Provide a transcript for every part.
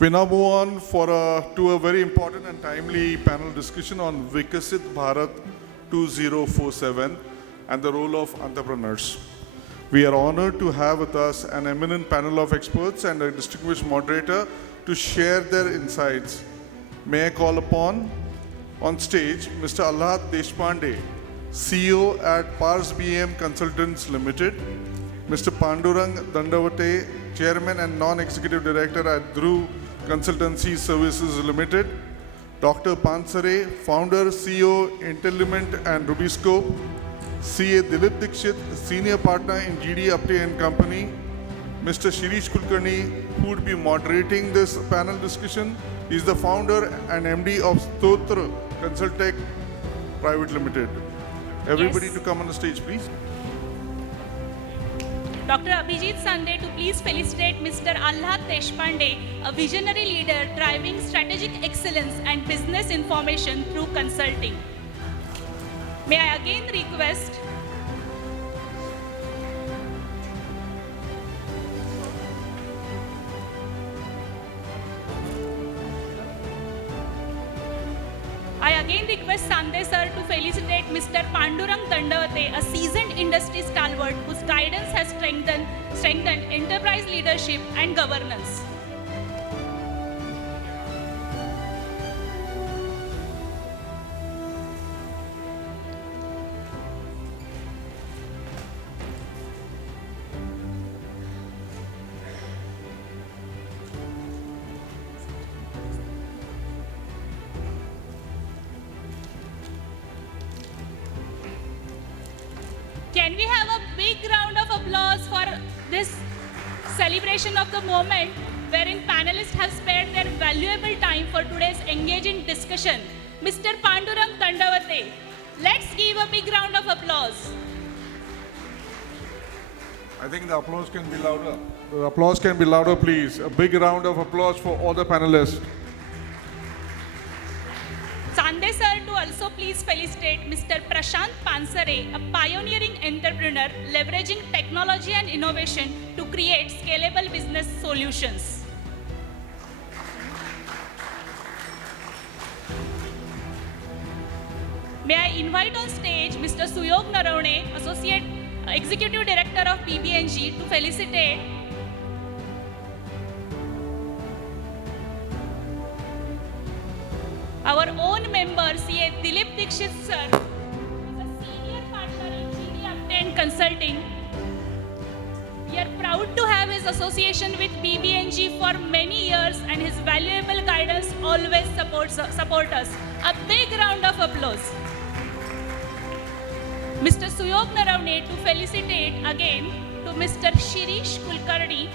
We now move on to a very important and timely panel discussion on Vikasit Bharat 2047 and the role of entrepreneurs. We are honored to have with us an eminent panel of experts and a distinguished moderator to share their insights. May I call upon on stage Mr. Allahat Deshpande, CEO at Pars BM Consultants Limited, Mr. Pandurang Dandavate, Chairman and Non-Executive Director at Dhruv Consultancy Services Limited, Dr. Pansare, Founder, CEO, Intellimint and Rubiscope, CA Dilip Dikshit, Senior Partner in GD Apte and Company, Mr. Shirish Kulkarni, who would be moderating this panel discussion. He is the founder and MD of Stotra Consultech Private Limited. Everybody to come on the stage, please. Dr. Abhijit Sande to please felicitate Mr. Allahat Deshpande, a visionary leader driving strategic excellence and business information through consulting. May I again request Sande sir to felicitate Mr. Pandurang Dandavate, a seasoned industry stalwart whose guidance has strengthened enterprise leadership and governance. Can we have a big round of applause for this celebration of the moment wherein panelists have spared their valuable time for today's engaging discussion. Mr. Pandurang Dandavate, let's give a big round of applause. I think the applause can be louder. The applause can be louder, please. A big round of applause for all the panelists. Sande sir to also please felicitate Mr. Prashant Pansare, a pioneering entrepreneur leveraging technology and innovation to create scalable business solutions. May I invite on stage Mr. Suyog Naravne, Associate Executive Director of BBNG, to felicitate our own member, CA Dilip Dikshit sir, who is a senior partner in GD Apte Consulting. We are proud to have his association with BBNG for many years and his valuable guidance always support us. A big round of applause. Mr. Suyog Naravne to felicitate again to Mr. Shirish Kulkarni,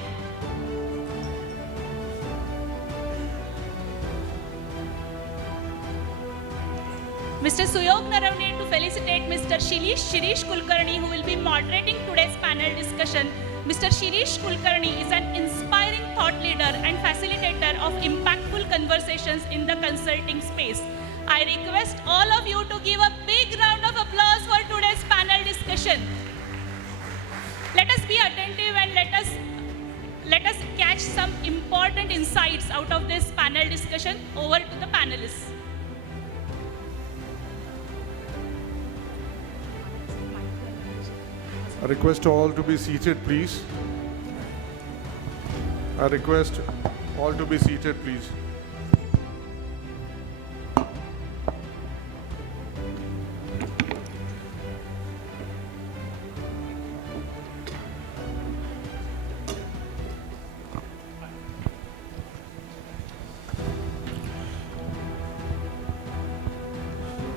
Mr. Suyog Naravne to felicitate Mr. Shirish Kulkarni, who will be moderating today's panel discussion. Mr. Shirish Kulkarni is an inspiring thought leader and facilitator of impactful conversations in the consulting space. I request all of you to give a big round of applause for today's panel discussion. Let us be attentive and let us catch some important insights out of this panel discussion. Over to the panelists. I request all to be seated, please. I request all to be seated, please.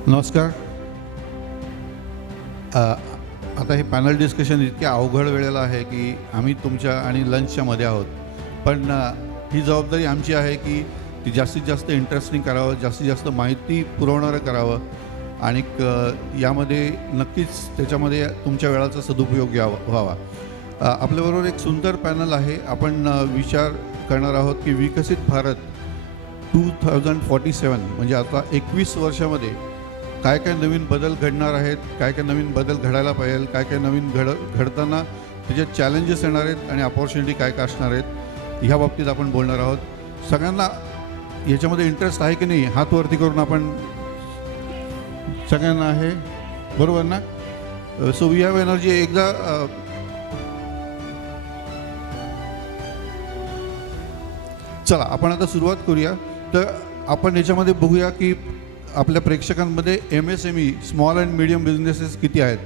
नमस्कार. आता हे panel discussion इतक्या अवघड वेळेला आहे की आम्ही तुमच्या आणि लंचच्या मध्ये आहोत, पण ही जबाबदारी आमची आहे की ती जास्तीत जास्त इंटरेस्टिंग करावं, जास्तीत जास्त माहिती पुरवणारं करावं आणि यामध्ये नक्कीच त्याच्यामध्ये तुमच्या वेळाचा सदुपयोग व्हावा. आपल्याबरोबर एक सुंदर पॅनल आहे. आपण विचार करणार आहोत की विकसित भारत 2047 म्हणजे आता 21 वर्षामध्ये काय काय नवीन बदल घडणार आहेत, काय काय नवीन बदल घडायला पाहिजे, काय काय नवीन घडताना त्याच्यात चॅलेंजेस येणार आहेत आणि अपॉर्च्युनिटी काय काय असणार आहेत, ह्या बाबतीत आपण बोलणार आहोत. सगळ्यांना याच्यामध्ये इंटरेस्ट आहे की नाही, हात वरती करून आपण, सगळ्यांना आहे बरोबर ना? So we have energy. एकदा चला आपण आता सुरुवात करूया. तर आपण याच्यामध्ये बघूया की आपल्या प्रेक्षकांमध्ये MSME small and medium businesses किती आहेत.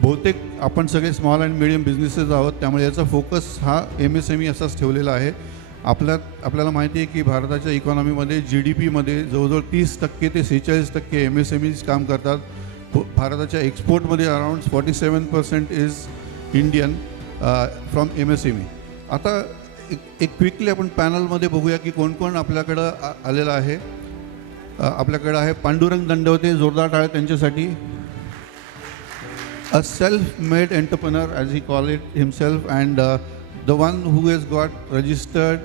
बहुतेक आपण सगळे स्मॉल अँड मीडियम बिझनेसेस आहोत, त्यामुळे याचा फोकस हा MSME असाच ठेवलेला आहे. आपल्याला माहिती आहे की भारताच्या इकॉनॉमीमध्ये GDPमध्ये जवळजवळ 30% ते 46% MSMEs काम करतात. भारताच्या एक्सपोर्टमध्ये around 47% is Indian from MSME. आता एक क्विकली आपण पॅनलमध्ये बघूया की कोण कोण आपल्याकडं आलेलं आहे. आपल्याकडं आहे पांडुरंग दंडवते, जोरदार टाळ्या त्यांच्यासाठी. A self-made entrepreneur, as he called it himself, and the one who has got registered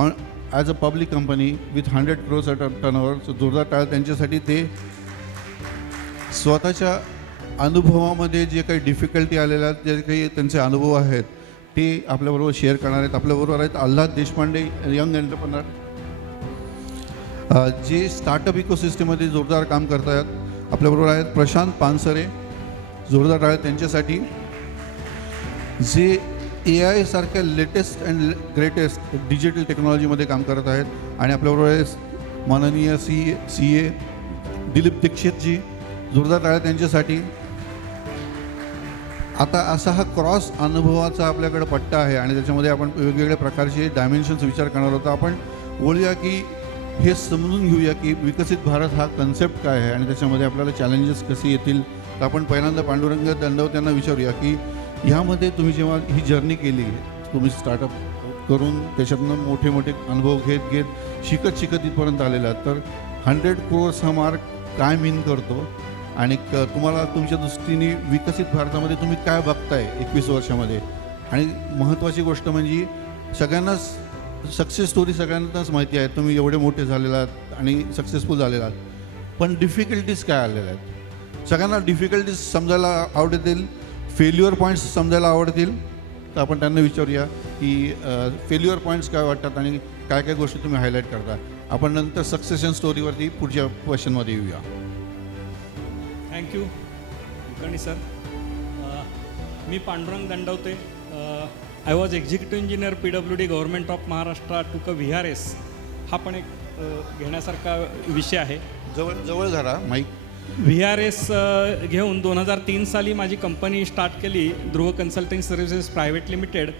on as a public company with 100 crores at a turnover. So जोरदार टाळ्या त्यांच्यासाठी. ते स्वतःच्या अनुभवामध्ये जे काही डिफिकल्टी आलेल्या आहेत, जे काही त्यांचे अनुभव आहेत ते आपल्याबरोबर शेअर करणार आहेत. आपल्याबरोबर आहेत आल्हाद देशपांडे, यंग एंटरप्रेनर, जे स्टार्टअप इकोसिस्टममध्ये जोरदार काम करत आहेत. आपल्याबरोबर आहेत प्रशांत पानसरे, जोरदार टाळ्या त्यांच्यासाठी, जे AI सारख्या लेटेस्ट अँड ग्रेटेस्ट डिजिटल टेक्नॉलॉजीमध्ये काम करत आहेत. आणि आपल्याबरोबर आहे माननीय CA दिलीप दीक्षितजी, जोरदार टाळ्या त्यांच्यासाठी. आता असा हा क्रॉस अनुभवाचा आपल्याकडे पट्टा आहे आणि त्याच्यामध्ये आपण वेगवेगळ्या प्रकारचे डायमेन्शन्स विचार करणार होतो. आपण बोलूया की हे समजून घेऊया की विकसित भारत हा कन्सेप्ट काय आहे आणि त्याच्यामध्ये आपल्याला चॅलेंजेस कसे येतील. तर आपण पहिल्यांदा पांडुरंग दंडवते यांना विचारूया की ह्यामध्ये तुम्ही जेव्हा ही जर्नी केली, तुम्ही स्टार्टअप करून त्याच्यातनं मोठे मोठे अनुभव घेत शिकत इथपर्यंत आलेला, तर 100 crores हा मार्क काय मीन करतो आणि तुम्हाला तुमच्या दृष्टीने विकसित भारतामध्ये तुम्ही काय बघताय 21 वर्षामध्ये. आणि महत्त्वाची गोष्ट म्हणजे सगळ्यांनाच सक्सेस स्टोरी सगळ्यांनाच माहिती आहे, तुम्ही एवढे मोठे झालेला आहात आणि सक्सेसफुल झालेला आहात, पण डिफिकल्टीज काय आलेल्या आहेत. सगळ्यांना डिफिकल्टीज समजायला आवडतील, फेल्युअर पॉईंट्स समजायला आवडतील. तर आपण त्यांना विचारूया की फेल्युअर पॉईंट्स काय वाटतात आणि काय काय गोष्टी तुम्ही हायलाईट करता. आपण नंतर सक्सेशन स्टोरीवरती पुढच्या क्वेश्चनमध्ये येऊया. Thank you Kulkarni sir. Me Pandurang Dandavate. I was executive engineer PWD government of Maharashtra. टूक अ VRS. हा पण एक घेण्यासारखा विषय आहे. जवळ धरा माईक. VRS घेऊन 2003 साली माझी कंपनी स्टार्ट केली, Dhruv consulting services private limited.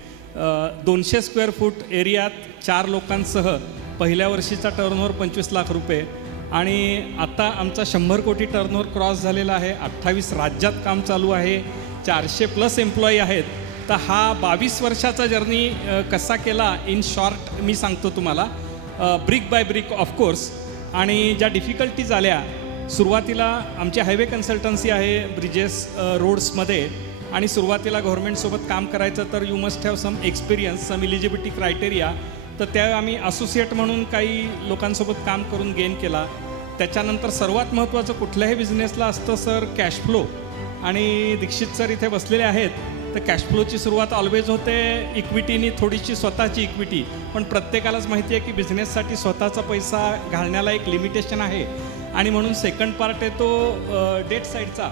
200 square foot एरियात 4 लोकांसह पहिल्या वर्षीचा टर्नओव्हर 25 लाख रुपये आणि आता आमचा 100 कोटी टर्नओव्हर क्रॉस झालेला आहे. 28 राज्यात काम चालू आहे. 400+ एम्प्लॉई आहेत. तर हा 22 वर्षाचा जर्नी कसा केला इन शॉर्ट मी सांगतो तुम्हाला, ब्रिक बाय ब्रिक ऑफकोर्स. आणि ज्या डिफिकल्टीज आल्या, सुरुवातीला आमची हायवे कन्सल्टन्सी आहे ब्रिजेस रोड्समध्ये, आणि सुरुवातीला गव्हर्नमेंटसोबत काम करायचं तर you must have some experience, some eligibility criteria. तर त्या आम्ही असोसिएट म्हणून काही लोकांसोबत काम करून गेन केला. त्याच्यानंतर सर्वात महत्त्वाचं कुठल्याही बिझनेसला असतं सर कॅश फ्लो, आणि दीक्षित सर इथे बसलेले आहेत. तर कॅश फ्लोची सुरुवात ऑलवेज होते इक्विटीनी, थोडीशी स्वतःची इक्विटी. पण प्रत्येकालाच माहिती आहे की बिझनेससाठी स्वतःचा पैसा घालण्याला एक लिमिटेशन आहे, आणि म्हणून सेकंड पार्ट आहे तो डेट साईडचा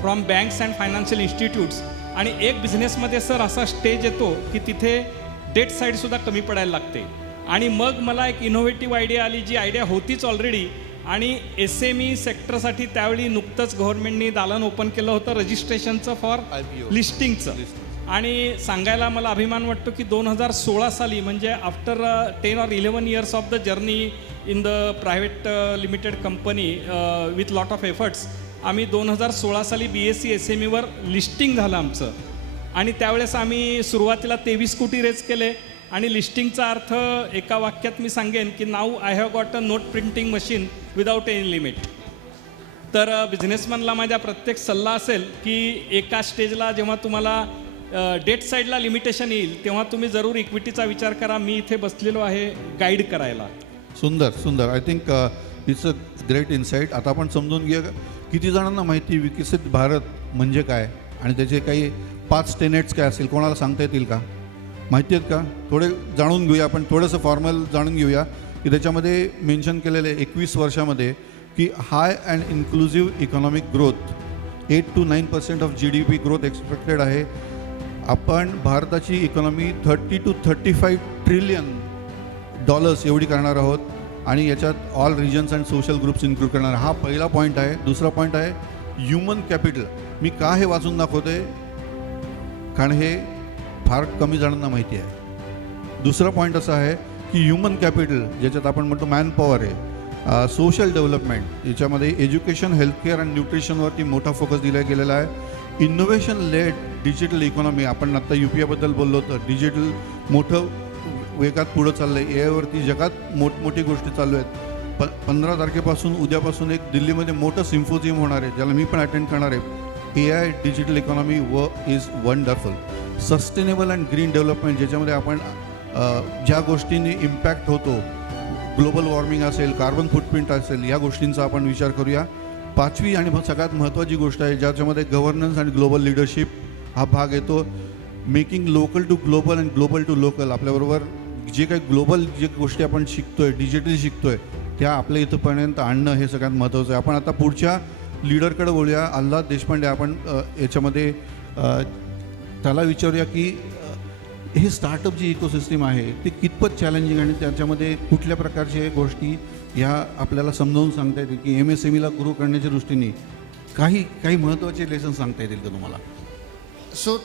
from banks and financial institutes. आणि एक बिझनेसमध्ये सर असा स्टेज येतो की तिथे डेट साईडसुद्धा कमी पडायला लागते. आणि मग मला एक इनोव्हेटिव्ह आयडिया आली, जी आयडिया होतीच ऑलरेडी. आणि SME सेक्टरसाठी त्यावेळी नुकतंच गव्हर्नमेंटनी दालन ओपन केलं होतं रजिस्ट्रेशनचं फॉर लिस्टिंगचं. आणि सांगायला मला अभिमान वाटतो की 2016 साली, म्हणजे after 10 or 11 years of the journey in the private limited company with lot of efforts, आम्ही 2016 साली BSE SMEवर लिस्टिंग झालं आमचं. आणि त्यावेळेस आम्ही सुरुवातीला 23 कोटी रेज केले. आणि लिस्टिंगचा अर्थ एका वाक्यात मी सांगेन की now I have got a note printing machine without any limit. तर बिझनेसमॅनला माझा प्रत्येक सल्ला असेल की एका स्टेजला जेव्हा तुम्हाला डेट साईडला लिमिटेशन येईल तेव्हा तुम्ही जरूर इक्विटीचा विचार करा. मी इथे बसलेलो आहे गाईड करायला. सुंदर. I think it's a great insight. आता आपण समजून घेऊया किती जणांना माहिती विकसित भारत म्हणजे काय आणि त्याचे काही 5 टेनेट्स काय असतील, कोणाला सांगता येतील का? माहिती आहेत का? थोडे जाणून घेऊया आपण, थोडंसं फॉर्मल जाणून घेऊया की त्याच्यामध्ये मेन्शन केलेलं आहे 21 वर्षामध्ये की high and inclusive economic growth 8 to 9% of GDP growth expected आहे. आपण भारताची इकॉनॉमी 30 to 35 ट्रिलियन डॉलर्स एवढी करणार आहोत आणि याच्यात all regions and social groups include करणार. हा पहिला पॉईंट आहे. दुसरा पॉईंट आहे ह्युमन कॅपिटल. मी का हे वाचून दाखवते? कारण हे फार कमी जणांना माहिती आहे. दुसरा पॉईंट असा आहे की ह्युमन कॅपिटल ज्याच्यात आपण म्हणतो मॅन पॉवर आहे, सोशल डेव्हलपमेंट याच्यामध्ये एज्युकेशन, हेल्थकेअर अँड न्यूट्रिशनवरती मोठा फोकस दिला गेलेला आहे. इनोव्हेशन लेड डिजिटल इकॉनॉमी, आपण आत्ता UPI बद्दल बोललो तर डिजिटल मोठं वेगात पुढं चाललं आहे. एआयवरती जगात मोठमोठी गोष्टी चालू आहेत. 15 तारखेपासून उद्यापासून एक दिल्लीमध्ये मोठं सिम्पोजियम होणार आहे ज्याला मी पण अटेंड करणार आहे. AI digital economy is wonderful. Sustainable and green development ज्याच्यामध्ये आपण ज्या गोष्टींनी इम्पॅक्ट होतो, ग्लोबल वॉर्मिंग असेल, कार्बन फुटप्रिंट असेल, या गोष्टींचा आपण विचार करूया. पाचवी आणि सगळ्यात महत्त्वाची गोष्ट आहे ज्याच्यामध्ये गव्हर्नन्स आणि ग्लोबल लिडरशिप हा भाग येतो. Making local to global and global to local. आपल्याबरोबर जे काही ग्लोबल जे गोष्टी आपण शिकतोय, डिजिटली शिकतोय, त्या आपल्या इथंपर्यंत आणणं हे सगळ्यात महत्त्वाचं आहे. आपण आता पुढच्या लीडरकडे बोलूया. आल्हाद देशपांडे. आपण याच्यामध्ये त्याला विचारूया की हे स्टार्टअप जी इकोसिस्टीम आहे ती कितपत चॅलेंजिंग आणि त्याच्यामध्ये कुठल्या प्रकारच्या गोष्टी ह्या आपल्याला समजावून सांगता येतील की MSMEला ग्रो करण्याच्या दृष्टीने काही महत्त्वाचे लेसन सांगता येतील का तुम्हाला? सो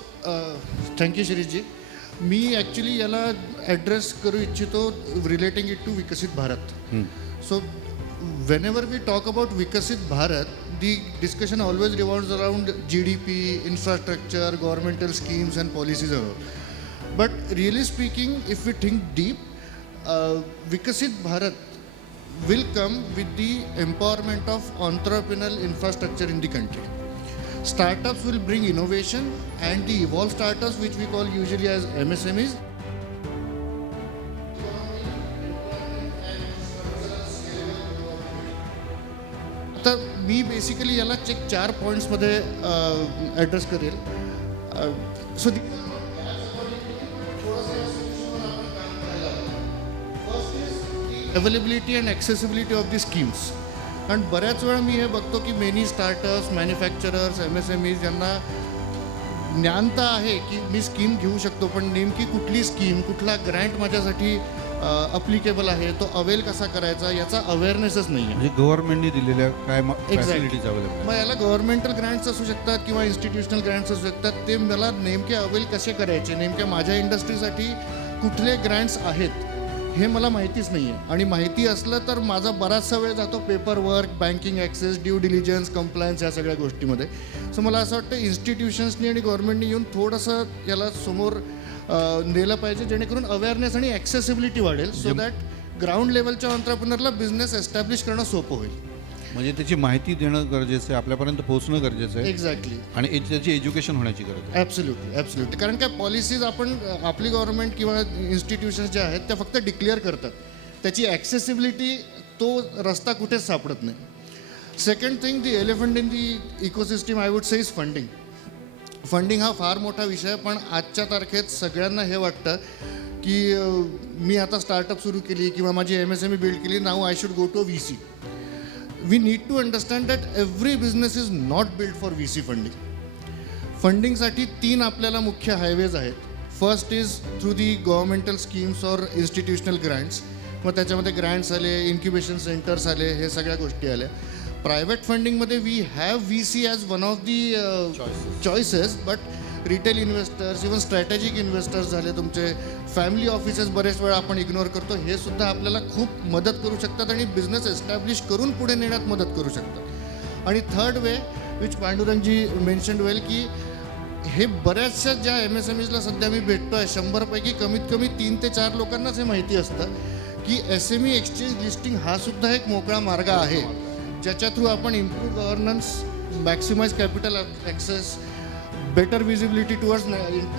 थँक्यू शिरीषजी. मी ॲक्च्युली याला ॲड्रेस करू इच्छितो relating it to Viksit Bharat. So whenever we talk about Vikasit Bharat, the discussion always revolves around GDP, infrastructure, governmental schemes and policies and all. But really speaking, if we think deep, Vikasit Bharat will come with the empowerment of entrepreneurial infrastructure in the country. Startups will bring innovation and the evolved startups, which we call usually as MSMEs, तर मी basically याला 4 पॉईंट्समध्ये address करेल. So availability and accessibility of the schemes. कारण बऱ्याच वेळा मी हे बघतो की many startups, manufacturers, MSMEs यांना ज्ञान तर आहे की मी स्कीम घेऊ शकतो, पण नेमकी कुठली स्कीम, कुठला ग्रँट माझ्यासाठी अप्लिकेबल आहे, तो अवेल कसा करायचा याचा अवेअरनेसच नाही आहे. म्हणजे गव्हर्नमेंटने दिलेल्या काय फॅसिलिटीज अवेलेबल. मग याला गव्हर्नमेंटल ग्रँट्स असू शकतात किंवा इन्स्टिट्यूशनल ग्रँट्स असू शकतात. ते मला नेमके अवेल कसे करायचे, नेमक्या माझ्या इंडस्ट्रीसाठी कुठले ग्रँट्स आहेत हे मला माहितीच नाही आहे. आणि माहिती असलं तर माझा बराचसा वेळ जातो paper work, banking access, due diligence, compliance या सगळ्या गोष्टीमध्ये. सो मला असं वाटतं इन्स्टिट्यूशन्सनी आणि गव्हर्नमेंटनी येऊन थोडंसं याला समोर नेलं पाहिजे जेणेकरून अवेअरनेस आणि ॲक्सेसिबिलिटी वाढेल. सो दॅट ग्राउंड लेवलच्या ऑन्ट्रप्रिनरला बिझनेस एस्टॅब्लिश करणं सोपं होईल. म्हणजे त्याची माहिती देणं गरजेचं आहे, आपल्यापर्यंत पोहोचणं गरजेचं आहे. एक्झॅक्टली. आणि त्याची एज्युकेशन होण्याची गरज आहे. ॲब्सोल्युटली. कारण काय पॉलिसीज आपण आपली गव्हर्नमेंट किंवा इन्स्टिट्यूशन्स ज्या आहेत त्या फक्त डिक्लेअर करतात. त्याची ॲक्सेसिबिलिटी तो रस्ता कुठेच सापडत नाही. Second thing, the elephant in the ecosystem I would say is funding. Funding हा फार मोठा विषय आहे, पण आजच्या तारखेत सगळ्यांना हे वाटतं की मी आता स्टार्टअप सुरू केली किंवा माझी MSME बिल्ड केली, now I should go to VC. We need to understand that every business is not build for VC funding. फंडिंगसाठी 3 आपल्याला मुख्य हायवेज आहेत. First is through the governmental schemes or institutional grants. मग त्याच्यामध्ये grants आले, incubation centres आले, हे सगळ्या गोष्टी आल्या. प्रायव्हेट फंडिंगमध्ये we have VC as one of the choices, but retail investors, even strategic investors झाले तुमचे, फॅमिली ऑफिसेस बरेच वेळा आपण इग्नोर करतो. हे सुद्धा आपल्याला खूप मदत करू शकतात आणि बिझनेस एस्टॅब्लिश करून पुढे नेण्यात मदत करू शकतात. आणि third way which Pandurangji mentioned वेल की हे बऱ्याचशा ज्या MSMEsला सध्या मी भेटतो आहे 100पैकी कमीत कमी 3 ते 4 लोकांनाच हे माहिती असतं की SME एक्सचेंज लिस्टिंग हा सुद्धा एक मोकळा मार्ग आहे ज्याच्या थ्रू आपण improve governance, maximise capital access, better visibility towards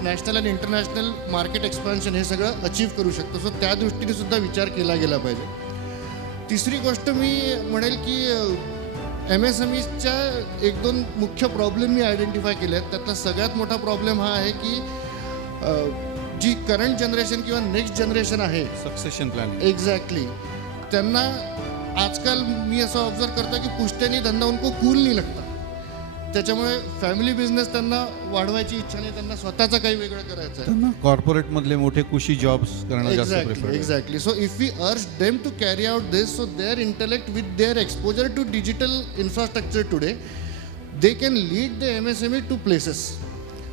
national and international market expansion हे सगळं अचीव करू शकतो. सो त्या दृष्टीने सुद्धा विचार केला गेला पाहिजे. तिसरी गोष्ट मी म्हणेल की MSMEsच्या 1-2 मुख्य प्रॉब्लेम मी आयडेंटिफाय केले आहेत. त्यातला सगळ्यात मोठा प्रॉब्लेम हा आहे की जी करंट जनरेशन किंवा नेक्स्ट जनरेशन आहे, सक्सेशन प्लॅनिंग. एक्झॅक्टली, त्यांना आजकाल मी असं ऑब्झर्व करतो की पुश्तैनी धंदा उनको कूल नाही लगता. त्याच्यामुळे फॅमिली बिझनेस त्यांना वाढवायची इच्छा नाही, त्यांना स्वतःचं काही वेगळं करायचं आहे. त्यांना कॉर्पोरेटमधले मोठे कुशी जॉब्स करणं जास्त prefer. Exactly. So if we urge them to carry out this, so their intellect with their exposure to digital infrastructure today, they can lead the MSME to places.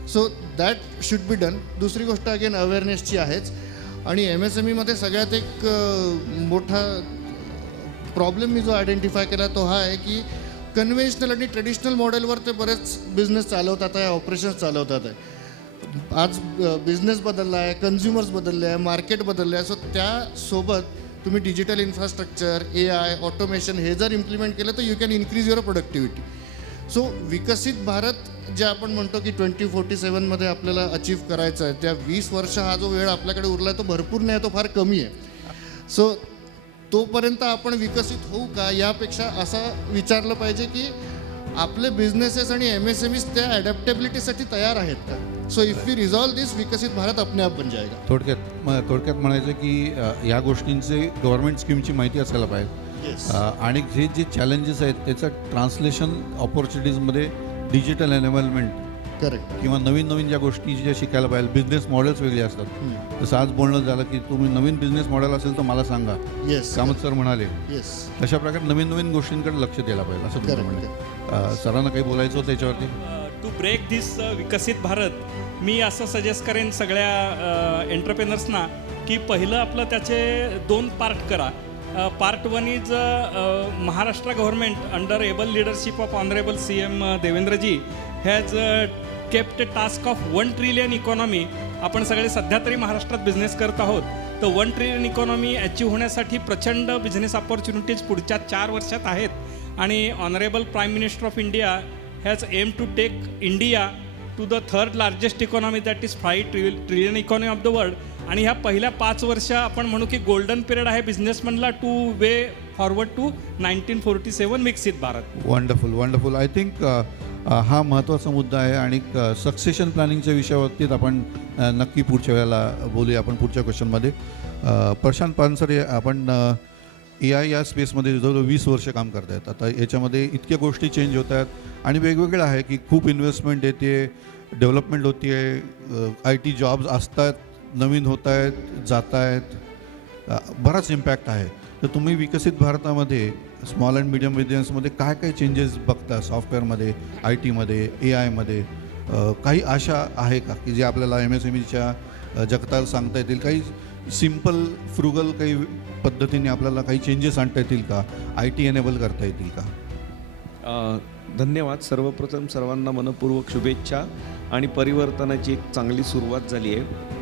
So that should be done. दुसरी गोष्ट again अवेअरनेसची आहेच. आणि MSMEमध्ये सगळ्यात एक मोठा problem मी जो identify केला तो हा आहे की कन्व्हेन्शनल आणि ट्रेडिशनल मॉडेलवर ते बरेच बिझनेस चालवतात आहे, ऑपरेशन्स चालवतात आहे. आज बिझनेस बदलला आहे, कन्झ्युमर्स बदलले आहे, मार्केट बदलले आहे. सो त्यासोबत तुम्ही डिजिटल इन्फ्रास्ट्रक्चर, AI, ऑटोमेशन हे जर इम्प्लिमेंट केलं तर you can increase your productivity. So विकसित भारत जे आपण म्हणतो की 2047मध्ये आपल्याला अचीव्ह करायचं आहे, त्या 20 वर्ष हा जो वेळ आपल्याकडे उरला आहे तो भरपूर नाही, तो फार कमी आहे. सो तोपर्यंत आपण विकसित होऊ का, यापेक्षा असं विचारलं पाहिजे की आपले बिझनेसेस आणि MSMEs त्या ॲडॅप्टेबिलिटीसाठी तयार आहेत का. सो इफ वी रिझॉल्व दिस, विकसित भारत अपने आप बन जाएगा. थोडक्यात म्हणायचं की या गोष्टींचे गव्हर्नमेंट स्कीमची माहिती असायला पाहिजे. येस, आणि जे चॅलेंजेस आहेत त्याचं ट्रान्सलेशन ऑपॉर्च्युनिटीजमध्ये डिजिटल एनेबलमेंट करेक्ट. किंवा नवीन ज्या गोष्टी ज्या शिकायला पाहिजे. बिझनेस मॉडेल्स वेगळे असतात. जसं आज बोलणं झालं की तुम्ही नवीन बिझनेस मॉडेल असेल तर मला सांगा, येस, कामत सर म्हणाले. येस, तशा प्रकारे नवीन गोष्टींकडे लक्ष द्यायला पाहिजे असं तुमचं म्हणणं आहे. सरांना काही बोलायचं होतं त्याच्यावरती. टू ब्रेक दिस विकसित भारत, मी असं सजेस्ट करेन सगळ्या एंटरप्रेनर्सना की पहिलं आपलं त्याचे 2 पार्ट करा. Part 1 is Maharashtra government under able leadership of honourable CM Devendraji has kept task of 1 trillion economy. आपण सगळे सध्या तरी महाराष्ट्रात बिझनेस करत आहोत, तर 1 ट्रिलियन इकॉनॉमी अचीव्ह होण्यासाठी प्रचंड बिझनेस ऑपॉर्च्युनिटीज पुढच्या 4 वर्षात आहेत. आणि honourable prime minister of India has aim to take India to the 3rd largest economy, that is 5 trillion economy of the world. आणि ह्या पहिल्या 5 वर्ष आपण म्हणू की गोल्डन पिरियड आहे बिझनेसमॅनला टू वे फॉरवर्ड टू 1947 विकसित भारत. वंडरफुल. आय थिंक हा महत्त्वाचा मुद्दा आहे. आणि सक्सेशन प्लॅनिंगच्या विषयावरतीच आपण नक्की पुढच्या वेळेला बोलूया आपण पुढच्या क्वेश्चनमध्ये. प्रशांत पानसरे, आपण AI या स्पेसमध्ये जवळजवळ 20 वर्ष काम करत आहेत. आता याच्यामध्ये इतक्या गोष्टी चेंज होत आहेत आणि वेगवेगळं आहे की खूप इन्व्हेस्टमेंट येते, डेव्हलपमेंट होती आहे, IT जॉब्स असतात, नवीन होत आहेत, जात आहेत, बराच इम्पॅक्ट आहे. तर तुम्ही विकसित भारतामध्ये स्मॉल अँड मीडियम बिझनेसमध्ये काय चेंजेस बघता, सॉफ्टवेअरमध्ये, IT मध्ये, AI मध्ये काही आशा आहे का की जे आपल्याला MSMEच्या जगताला सांगता येतील? काही सिम्पल फ्रुगल काही पद्धतीने आपल्याला काही चेंजेस आणता येतील का, IT एनेबल करता येतील का? धन्यवाद. सर्वप्रथम सर्वांना मनपूर्वक शुभेच्छा आणि परिवर्तनाची एक चांगली सुरुवात झाली आहे.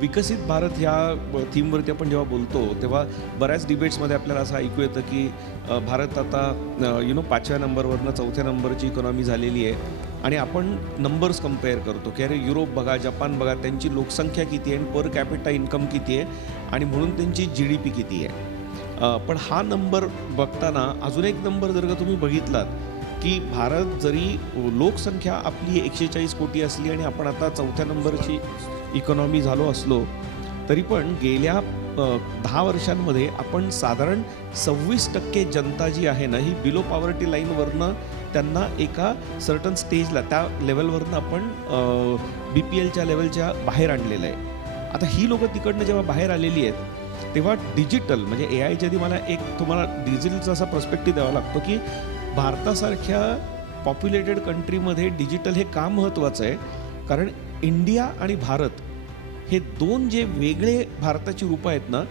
विकसित भारत ह्या थीमवरती आपण जेव्हा बोलतो तेव्हा बऱ्याच डिबेट्समध्ये आपल्याला असं ऐकू येतं की भारत आता 5व्या नंबरवरनं 4थ्या नंबरची इकॉनॉमी झालेली आहे. आणि आपण नंबर्स कम्पेअर करतो की अरे युरोप बघा, जपान बघा, त्यांची लोकसंख्या किती आहे, पर कॅपिटा इन्कम किती आहे आणि म्हणून त्यांची GDP किती आहे. पण हा नंबर बघताना अजून एक नंबर जर का तुम्ही बघितलात की भारत जरी लोकसंख्या आपली 140 कोटी असली आणि आपण आता 4थ्या नंबरची इकॉनॉमी झालो असलो तरी पण गेल्या 10 वर्षांमध्ये आपण साधारण 26% जनता जी आहे ना ही बिलो पॉवर्टी लाईनवरनं त्यांना एका सर्टन स्टेजला त्या लेवलवरनं आपण BPLच्या लेवलच्या बाहेर आणलेलं आहे. आता ही लोकं तिकडनं जेव्हा बाहेर आलेली आहेत तेव्हा डिजिटल म्हणजे AIच्या आधी मला एक तुम्हाला डिजिटलचा असा पर्स्पेक्टिव्ह द्यावा लागतो की भारतासारख्या पॉप्युलेटेड कंट्रीमध्ये डिजिटल हे का महत्त्वाचं आहे. कारण इंडिया आणि भारत हे 2 जे वेगळे भारताची रूपं आहेत ना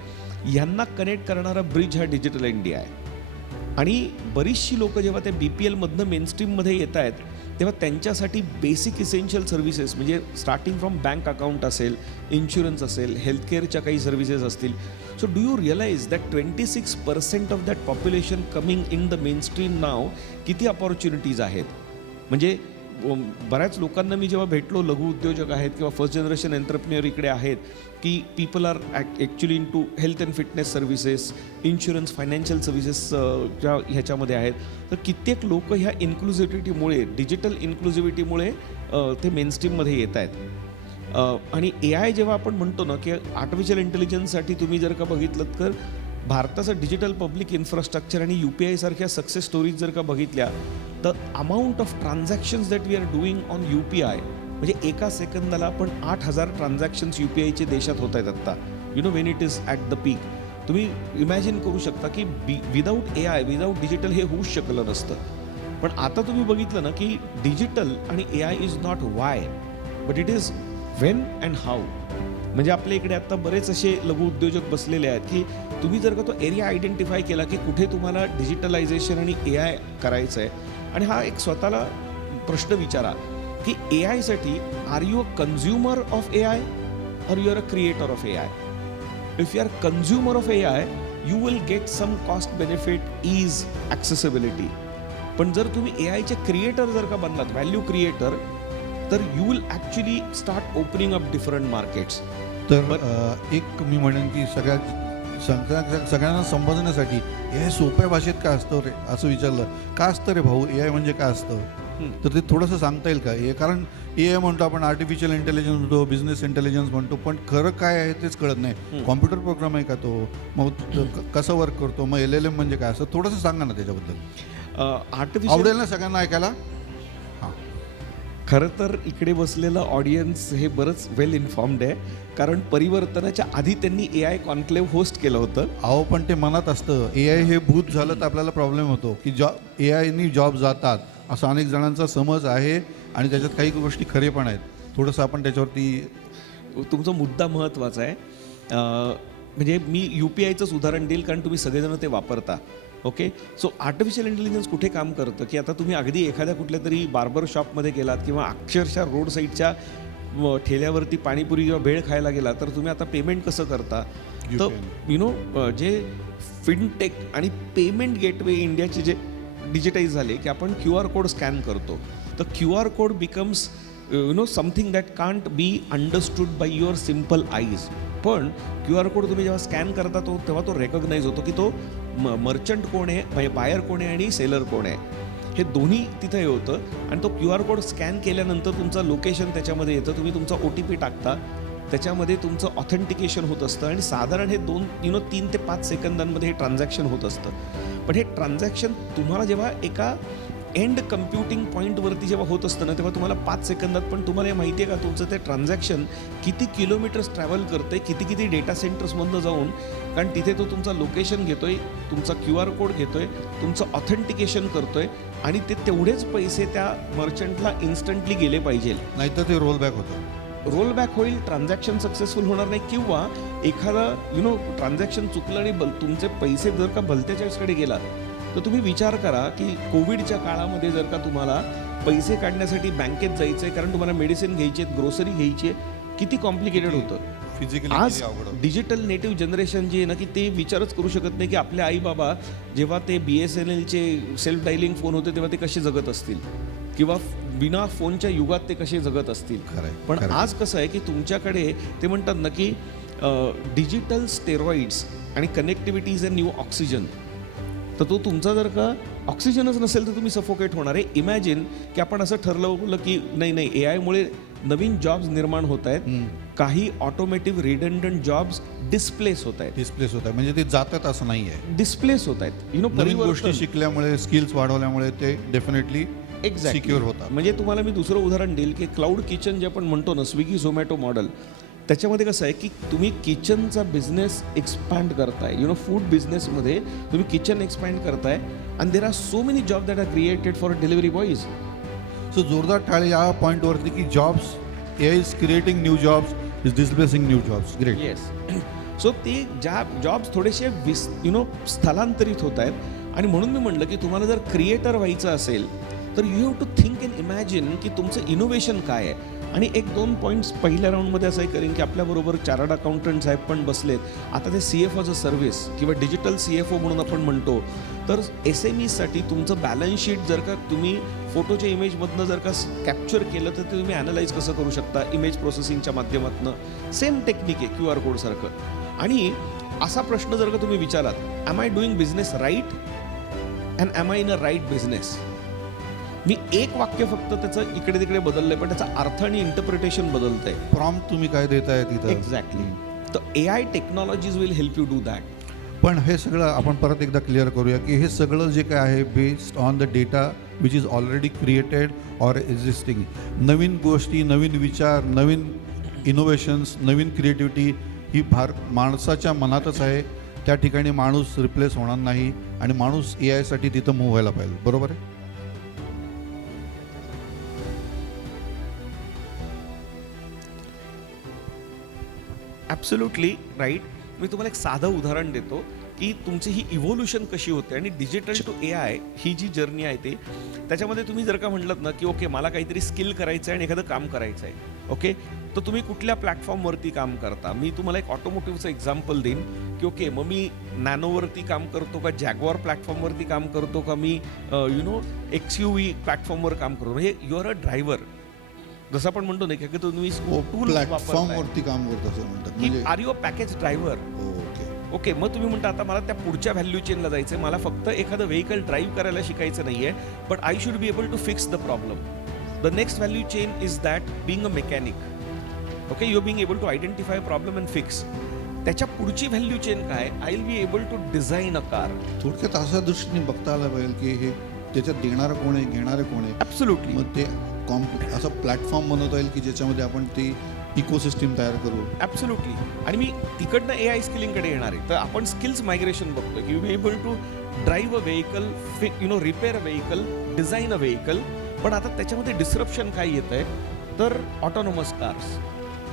यांना कनेक्ट करणारा ब्रिज हा डिजिटल इंडिया आहे. आणि बरीचशी लोकं जेव्हा त्या BPLमधनं मेनस्ट्रीममध्ये येत आहेत तेव्हा त्यांच्यासाठी बेसिक इसेन्शियल सर्व्हिसेस म्हणजे स्टार्टिंग फ्रॉम बँक अकाउंट असेल, इन्शुरन्स असेल, हेल्थकेअरच्या काही सर्व्हिसेस असतील. So do you realise that 26% of that population coming in the mainstream now किती अपॉर्च्युनिटीज आहेत. म्हणजे बऱ्याच लोकांना मी जेव्हा भेटलो, लघु उद्योजक आहेत किंवा फर्स्ट जनरेशन एंटरप्रेन्युअर इकडे आहेत की people are actually into health and fitness services, insurance, financial सर्व्हिसेसच्या ह्याच्यामध्ये आहेत. तर कित्येक लोक ह्या इन्क्लुझिव्हिटीमुळे, डिजिटल इन्क्लुझिव्हिटीमुळे ते मेनस्ट्रीममध्ये येत आहेत. आणि ए आय जेव्हा आपण म्हणतो ना की आर्टिफिशियल इंटेलिजन्ससाठी तुम्ही जर का बघितलं तर भारताचं डिजिटल पब्लिक इन्फ्रास्ट्रक्चर आणि UPI सारख्या सक्सेस स्टोरीज जर का बघितल्या तर amount of transactions that we are doing on UPI म्हणजे एका सेकंदाला आपण 8,000 ट्रान्झॅक्शन्स UPIचे देशात होत आहेत आत्ता, you know when it is at the peak. तुम्ही इमॅजिन करू शकता की विदाऊट AI विदाऊट डिजिटल हे होऊच शकलं नसतं. पण आता तुम्ही बघितलं ना की डिजिटल आणि AI is not Y but it is Wien and how. म्हणजे आपल्या इकडे आता बरेच असे लघु उद्योजक बसलेले आहेत की तुम्ही जर का तो एरिया आयडेंटिफाय केला की कुठे तुम्हाला डिजिटलायझेशन आणि AI करायचं आहे, आणि हा एक स्वतःला प्रश्न विचारा की AI साठी are you a consumer of AI or you are a creator of AI. If you are consumer of AI you will get some cost benefit, ease, accessibility. पण जर तुम्ही AIचे क्रिएटर जर का बनलात, व्हॅल्यू क्रिएटर, तर you will actually start opening up different markets. तर एक मी म्हणेन की सगळ्यांना समजण्यासाठी AI सोप्या भाषेत काय असतं रे असं विचारलं, का असतं रे भाऊ AI म्हणजे काय असतं, तर ते थोडंसं सांगता येईल का? कारण AI म्हणतो आपण, आर्टिफिशियल इंटेलिजन्स म्हणतो, बिझनेस इंटेलिजन्स म्हणतो, पण खरं काय आहे तेच कळत नाही. कॉम्प्युटर प्रोग्राम आहे का तो, मग कसं वर्क करतो, मग LLM म्हणजे काय, असं थोडंसं सांगा ना त्याच्याबद्दल. आर्टिफिशियल आवडेल ना सगळ्यांना ऐकायला? खरं तर इकडे बसलेलं ऑडियन्स हे बरंच वेल इन्फॉर्म्ड आहे, कारण परिवर्तनाच्या आधी त्यांनी AI कॉन्क्लेव्ह होस्ट केलं होतं. अहो पण ते मनात असतं, AI हे भूत झालं तर आपल्याला प्रॉब्लेम होतो की AIनी जॉब जातात असा अनेक जणांचा समज आहे, आणि त्याच्यात काही गोष्टी खरे पण आहेत. थोडंसं आपण त्याच्यावरती. तुमचा मुद्दा महत्त्वाचा आहे. म्हणजे मी UPIचंच उदाहरण देईल कारण तुम्ही सगळेजण ते वापरता. ओके, सो आर्टिफिशियल इंटेलिजन्स कुठे काम करतं की आता तुम्ही अगदी एखाद्या कुठल्या तरी बार्बर शॉपमध्ये गेलात किंवा अक्षरशः रोड साईडच्या ठेल्यावरती पाणीपुरी किंवा भेळ खायला गेला, तर तुम्ही आता पेमेंट कसं करता, तर यु नो जे फिनटेक आणि पेमेंट गेटवे इंडियाचे जे डिजिटाईज झाले की आपण QR कोड स्कॅन करतो, तर QR code becomes you know something that can't be understood by your simple eyes. पण QR कोड तुम्ही जेव्हा स्कॅन करता तेव्हा तो रेकॉग्नाइज होतो की तो मर्चंट कोण आहे, म्हणजे बायर कोण आहे आणि सेलर कोण आहे, हे दोन्ही तिथं हे होतं. आणि तो QR कोड स्कॅन केल्यानंतर तुमचं लोकेशन त्याच्यामध्ये येतं, तुम्ही तुमचा OTP टाकता, त्याच्यामध्ये तुमचं ऑथेंटिकेशन होत असतं, आणि साधारण हे 3 ते 5 सेकंदांमध्ये हे ट्रान्झॅक्शन होत असतं. पण हे ट्रान्झॅक्शन तुम्हाला जेव्हा एका एंड कम्प्युटिंग पॉईंटवरती जेव्हा होत असतं ना, तेव्हा तुम्हाला 5 सेकंदात, पण तुम्हाला हे माहिती आहे का तुमचं ते ट्रान्झॅक्शन किती किलोमीटर्स ट्रॅव्हल करतंय, किती डेटा सेंटर्समधनं जाऊन, कारण तिथे तो तुमचा लोकेशन घेतोय, तुमचा QR कोड घेतोय, तुमचं ऑथेंटिकेशन करतोय, आणि ते तेवढेच पैसे त्या मर्चंटला इन्स्टंटली गेले पाहिजे, नाहीतर ते रोलबॅक होतं. रोलबॅक होईल, ट्रान्झॅक्शन सक्सेसफुल होणार नाही, किंवा एखादा ट्रान्झॅक्शन चुकलं आणि तुमचे पैसे जर का भलत्याच्याकडे गेला, तर तुम्ही विचार करा की कोविडच्या काळामध्ये जर का तुम्हाला पैसे काढण्यासाठी बँकेत जायचं आहे, कारण तुम्हाला मेडिसिन घ्यायची आहेत, ग्रोसरी घ्यायची आहे, किती कॉम्प्लिकेटेड होतं. फिजिकली आज डिजिटल नेटिव्ह जनरेशन जे आहे ना, की ते विचारच करू शकत नाही की आपले आई बाबा जेव्हा ते BSNLचे सेल्फ डायलिंग फोन होते तेव्हा ते कसे जगत असतील, किंवा बिना फोनच्या युगात ते कसे जगत असतील. पण आज कसं आहे की तुमच्याकडे ते म्हणतात ना की डिजिटल स्टेरॉइड्स आणि connectivity is a new oxygen. तर तो तुमचा जर का ऑक्सिजनच नसेल तर तुम्ही सफोकेट होणार आहे. इमॅजिन की आपण असं ठरवलं की नाही AI मुळे नवीन जॉब्स निर्माण होत आहेत, काही ऑटोमेटिव्ह रिडंडंट जॉब्स डिस्प्लेस होत आहेत, म्हणजे ते जातात असं नाही आहे, डिस्प्लेस होत आहेत. नवीन गोष्टी शिकल्यामुळे, स्किल्स वाढवल्यामुळे ते डेफिनेटली सिक्युअर होतात. म्हणजे तुम्हाला मी दुसरं उदाहरण देईल की क्लाउड किचन जे आपण म्हणतो ना, स्विगी झोमॅटो मॉडेल, त्याच्यामध्ये कसं आहे की तुम्ही किचनचा बिझनेस एक्सपॅन्ड करताय, फूड बिझनेसमध्ये तुम्ही किचन एक्सपॅन्ड करताय, and there are so many job that are created for delivery boys. So जोरदार टाळी या पॉईंटवरती की jobs, AI is creating new jobs, is displacing new jobs. Great. Yes. So ते जॉब्स थोडेसे स्थलांतरित होत आहेत, आणि म्हणून मी म्हटलं की तुम्हाला जर क्रिएटर व्हायचं असेल तर you have to think and imagine की तुमचं इनोव्हेशन काय आहे. आणि 1-2 पॉईंट्स पहिल्या राऊंडमध्ये असंही करेन की आपल्याबरोबर चार्टर्ड अकाउंटंट साहेब पण बसलेत. आता ते CFO ॲज अ सर्व्हिस किंवा डिजिटल CFO म्हणून आपण म्हणतो, तर SMEसाठी तुमचं बॅलन्स शीट जर का तुम्ही फोटोच्या इमेजमधनं जर का कॅप्चर केलं तर तुम्ही ॲनालाइज कसं करू शकता इमेज प्रोसेसिंगच्या माध्यमातून. सेम टेक्निक आहे QR कोडसारखं. आणि असा प्रश्न जर का तुम्ही विचारात, am I doing business right and am I in a right business, मी एक वाक्य फक्त त्याचं इकडे तिकडे बदललंय, पण त्याचा अर्थ आणि इंटरप्रिटेशन बदलतंय. प्रॉम्प्ट तुम्ही काय देताय तिथं. एक्झॅक्टली. तर AI technologies will help you do that. पण हे सगळं आपण परत एकदा क्लिअर करूया की हे सगळं जे काय आहे based on the data which is already created or existing. नवीन गोष्टी, नवीन विचार, नवीन इनोव्हेशन्स, नवीन क्रिएटिव्हिटी ही माणसाच्या मनातच आहे. त्या ठिकाणी माणूस रिप्लेस होणार नाही आणि माणूस AI साठी तिथं मूव्ह व्हायला पाहिजे. बरोबर आहे. Absolutely right. मी तुम्हाला एक साधं उदाहरण देतो की तुमची ही इव्होल्युशन कशी होते आणि डिजिटल टू AI ही जी जर्नी आहे ती, त्याच्यामध्ये तुम्ही जर का म्हटलं ना की ओके मला काहीतरी स्किल करायचं आहे आणि एखादं काम करायचं आहे, ओके, तर तुम्ही कुठल्या प्लॅटफॉर्मवरती काम करता. मी तुम्हाला एक ऑटोमोटिव्हचं एक्झाम्पल देईन की ओके मग मी नॅनोवरती काम करतो का, जॅग्वार प्लॅटफॉर्मवरती काम करतो का, मी XUV प्लॅटफॉर्मवर काम करतो. म्हणजे यू आर अ ड्रायव्हर. जसं आपण म्हणतो ना की तुम्ही प्लॅटफॉर्मवरती काम करत असं म्हणतात. म्हणजे are you a package driver. Okay, मग तुम्ही म्हणता आता मला त्या पुढच्या व्हॅल्यू चेनला जायचं आहे, मला फक्त एखादं व्हेकल ड्राईव्ह करायला शिकायचं नाही आहे, but I should be able to fix the problem. The next value chain is that being a mechanic. Okay, you being able to identify problem and fix. त्याच्या पुढची व्हॅल्यू चेन काय, I will be able to design a car. थोडक्यात अशा दृष्टीने बघता आलं पाहिजे की हे त्याच्यात देणारं कोण आहे, घेणारं कोण आहे. ॲब्सोल्युटली. मग ते असं प्लॅटफॉर्म बनवता येईल की ज्याच्यामध्ये आपण ते इकोसिस्टीम तयार करू. ॲब्सोल्युटली. आणि मी तिकडनं AI स्किलिंगकडे येणार आहे. तर आपण स्किल्स मायग्रेशन बघतो की you be able to drive a vehicle, repair a vehicle, design a vehicle. पण आता त्याच्यामध्ये डिस्रप्शन काय येत आहे तर ऑटोनॉमस कार्स.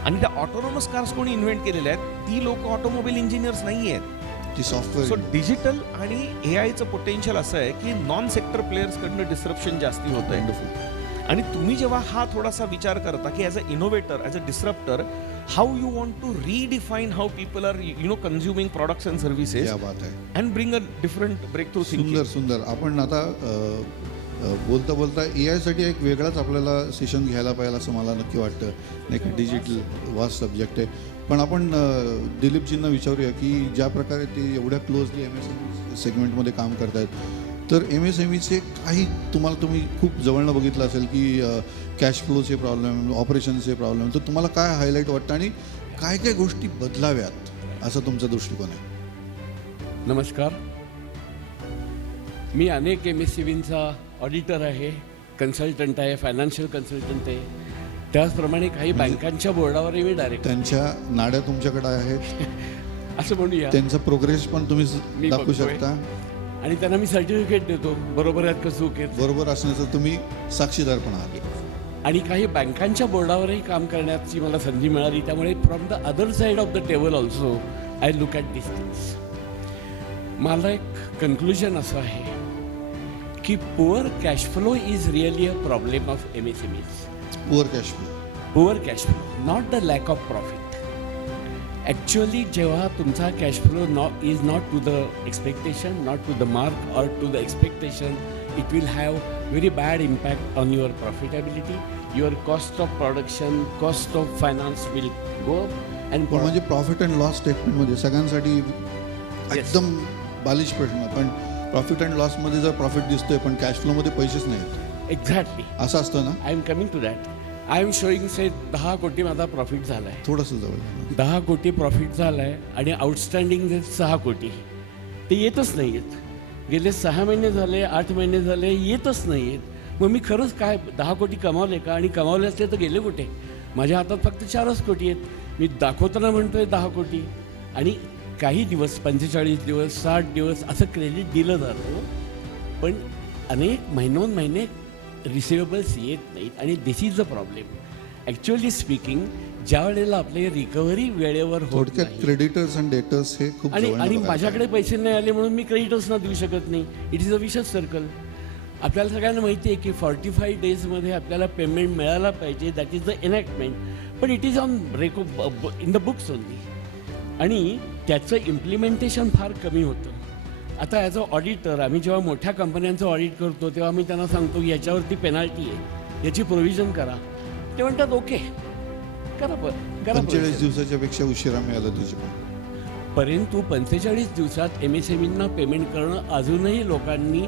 आणि त्या ऑटोनॉमस कार्स कोणी इन्व्हेंट केलेल्या आहेत, ती लोक ऑटोमोबाईल इंजिनियर्स नाही आहेत, ती सॉफ्टवेअर. सो डिजिटल आणि AIचं पोटेन्शियल असं आहे की नॉन सेक्टर प्लेयर्सकडनं डिस्रप्शन जास्ती होत आहे. आणि तुम्ही जेव्हा हा थोडासा विचार करता की as a innovator, as a disruptor, how you want to redefine how people are consuming products and services and bring a different breakthrough. सुंदर. आपण आता बोलता AI साठी एक वेगळाच आपल्याला सेशन घ्यायला पाहिजे असं मला नक्की वाटतं. नाही का, डिजिटल वास्ट सब्जेक्ट आहे. पण आपण दिलीपजींना विचारूया की ज्या प्रकारे ते एवढ्या क्लोजली MSME सेगमेंटमध्ये काम करतायत, तर MSMEचे काही तुम्ही खूप जवळनं बघितलं असेल की कॅश फ्लोचे प्रॉब्लेम, ऑपरेशनचे प्रॉब्लेम, तर तुम्हाला काय हायलाईट वाटतं आणि काय काय गोष्टी बदलाव्यात असा तुमचा दृष्टिकोन आहे? नमस्कार. मी अनेक MSMEचा ऑडिटर आहे, कन्सल्टंट आहे, फायनान्शियल कन्सल्टंट आहे. त्याचप्रमाणे काही बँकांच्या बोर्डावरही मी डायरेक्ट. त्यांच्या नाड्या तुमच्याकडे आहेत असं म्हणूया. त्यांचा प्रोग्रेस पण तुम्ही मी दाखवू बघतोय. शकता आणि त्यांना मी सर्टिफिकेट देतो, बरोबर आहेत का चूक आहेत. बरोबर असण्याचं तुम्ही साक्षीदार पण आहात. आणि काही बँकांच्या बोर्डावरही काम करण्याची मला संधी मिळाली. त्यामुळे from the other side of the table also I look at this things. मला एक कन्क्लुजन असं आहे की poor cash flow is really a problem of MSMEs. Poor cash flow. Poor cash flow, not the lack of profit. Actually जेव्हा तुमचा cash flow is not to the expectation, not to the mark or to the expectation, it will have very bad impact on your profitability. Your cost of production, cost of finance will go up. And म्हणजे profit and loss स्टेटमेंटमध्ये सगळ्यांसाठी एकदम बालिश प्रश्न. पण profit and लॉसमध्ये जर profit दिसतोय पण cash फ्लोमध्ये पैसेच नाहीत, एक्झॅक्टली असं असतं ना. I am coming to that. I am showing say 10 कोटी माझा प्रॉफिट झाला आहे. थोडंसं जवळ. 10 कोटी प्रॉफिट झाला आहे आणि आउटस्टँडिंग 6 कोटी ते येतच नाही आहेत. गेले 6 महिने झाले, 8 महिने झाले, येतच नाही आहेत. मग मी खरंच काय 10 कोटी कमावले का? आणि कमावले असले तर गेले कुठे? माझ्या हातात फक्त 4च कोटी आहेत. मी दाखवताना म्हणतोय 10 कोटी आणि काही दिवस 45 दिवस 60 दिवस असं क्रेडिट दिलं जातं, पण अनेक महिने रिसिवेबल्स येत नाहीत. आणि this is a problem. Actually speaking, ज्या वेळेला आपले रिकव्हरी वेळेवर होत थोडक्यात नाही, क्रेडिटर्स अँड डेटर्स हे खूप आणि माझ्याकडे पैसे नाही आले म्हणून मी क्रेडिटर्सना देऊ शकत नाही. It is a wishes circle. आपल्याला सगळ्यांना माहिती आहे की 45 डेजमध्ये आपल्याला पेमेंट मिळायला पाहिजे. That is the enactment. पण it is on in the books only. आणि त्याचं इम्प्लिमेंटेशन फार कमी होतं. आता ॲज अ ऑडिटर आम्ही जेव्हा मोठ्या कंपन्यांचं ऑडिट करतो तेव्हा मी त्यांना सांगतो की याच्यावरती पेनल्टी आहे, याची प्रोव्हिजन करा. ते म्हणतात ओके करा. 45 दिवसाच्या पेक्षा उशिरा मिळालं तुझे. परंतु 45 दिवसात MSMEंना पेमेंट करणं अजूनही लोकांनी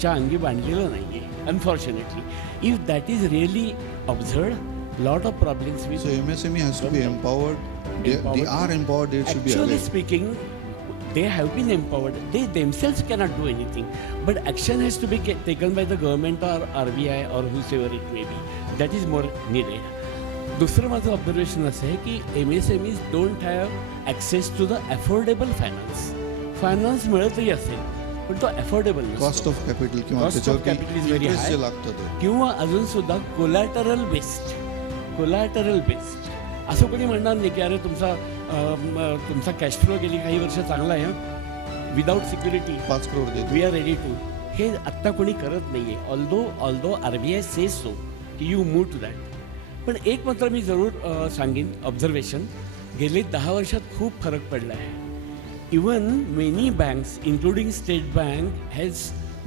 च्या अंगी बांधलेलं नाही आहे unfortunately. If that is really observed lot of problems with So MSME has to be empowered. They are empowered. They should be Actually aware. speaking, they have been empowered. They themselves cannot do anything. But action has to be taken by the government or RBI or whosoever it may be. That is more needed. दुसरं माझं observation असं आहे की MSMEs don't have access to the affordable finance. Finance मिळतही असेल पण तो affordable Cost of capital किंवा Cost of capital is very interest जे high. लागतं ते. किंवा अजून सुद्धा कोलॅटरल बेस्ड असं कोणी म्हणणार नाही की अरे तुमचा कॅश फ्लो गेली काही वर्ष चांगला आहे विदाऊट सिक्युरिटी 5 crore देतो. We are ready to. हे आत्ता कोणी करत नाही आहे. ऑल्दो RBI सेज सो की यू मूव टू दॅट. पण एक मात्र मी जरूर सांगेन ऑब्झर्वेशन, गेले 10 वर्षात खूप फरक पडला आहे. Even many banks including state bank has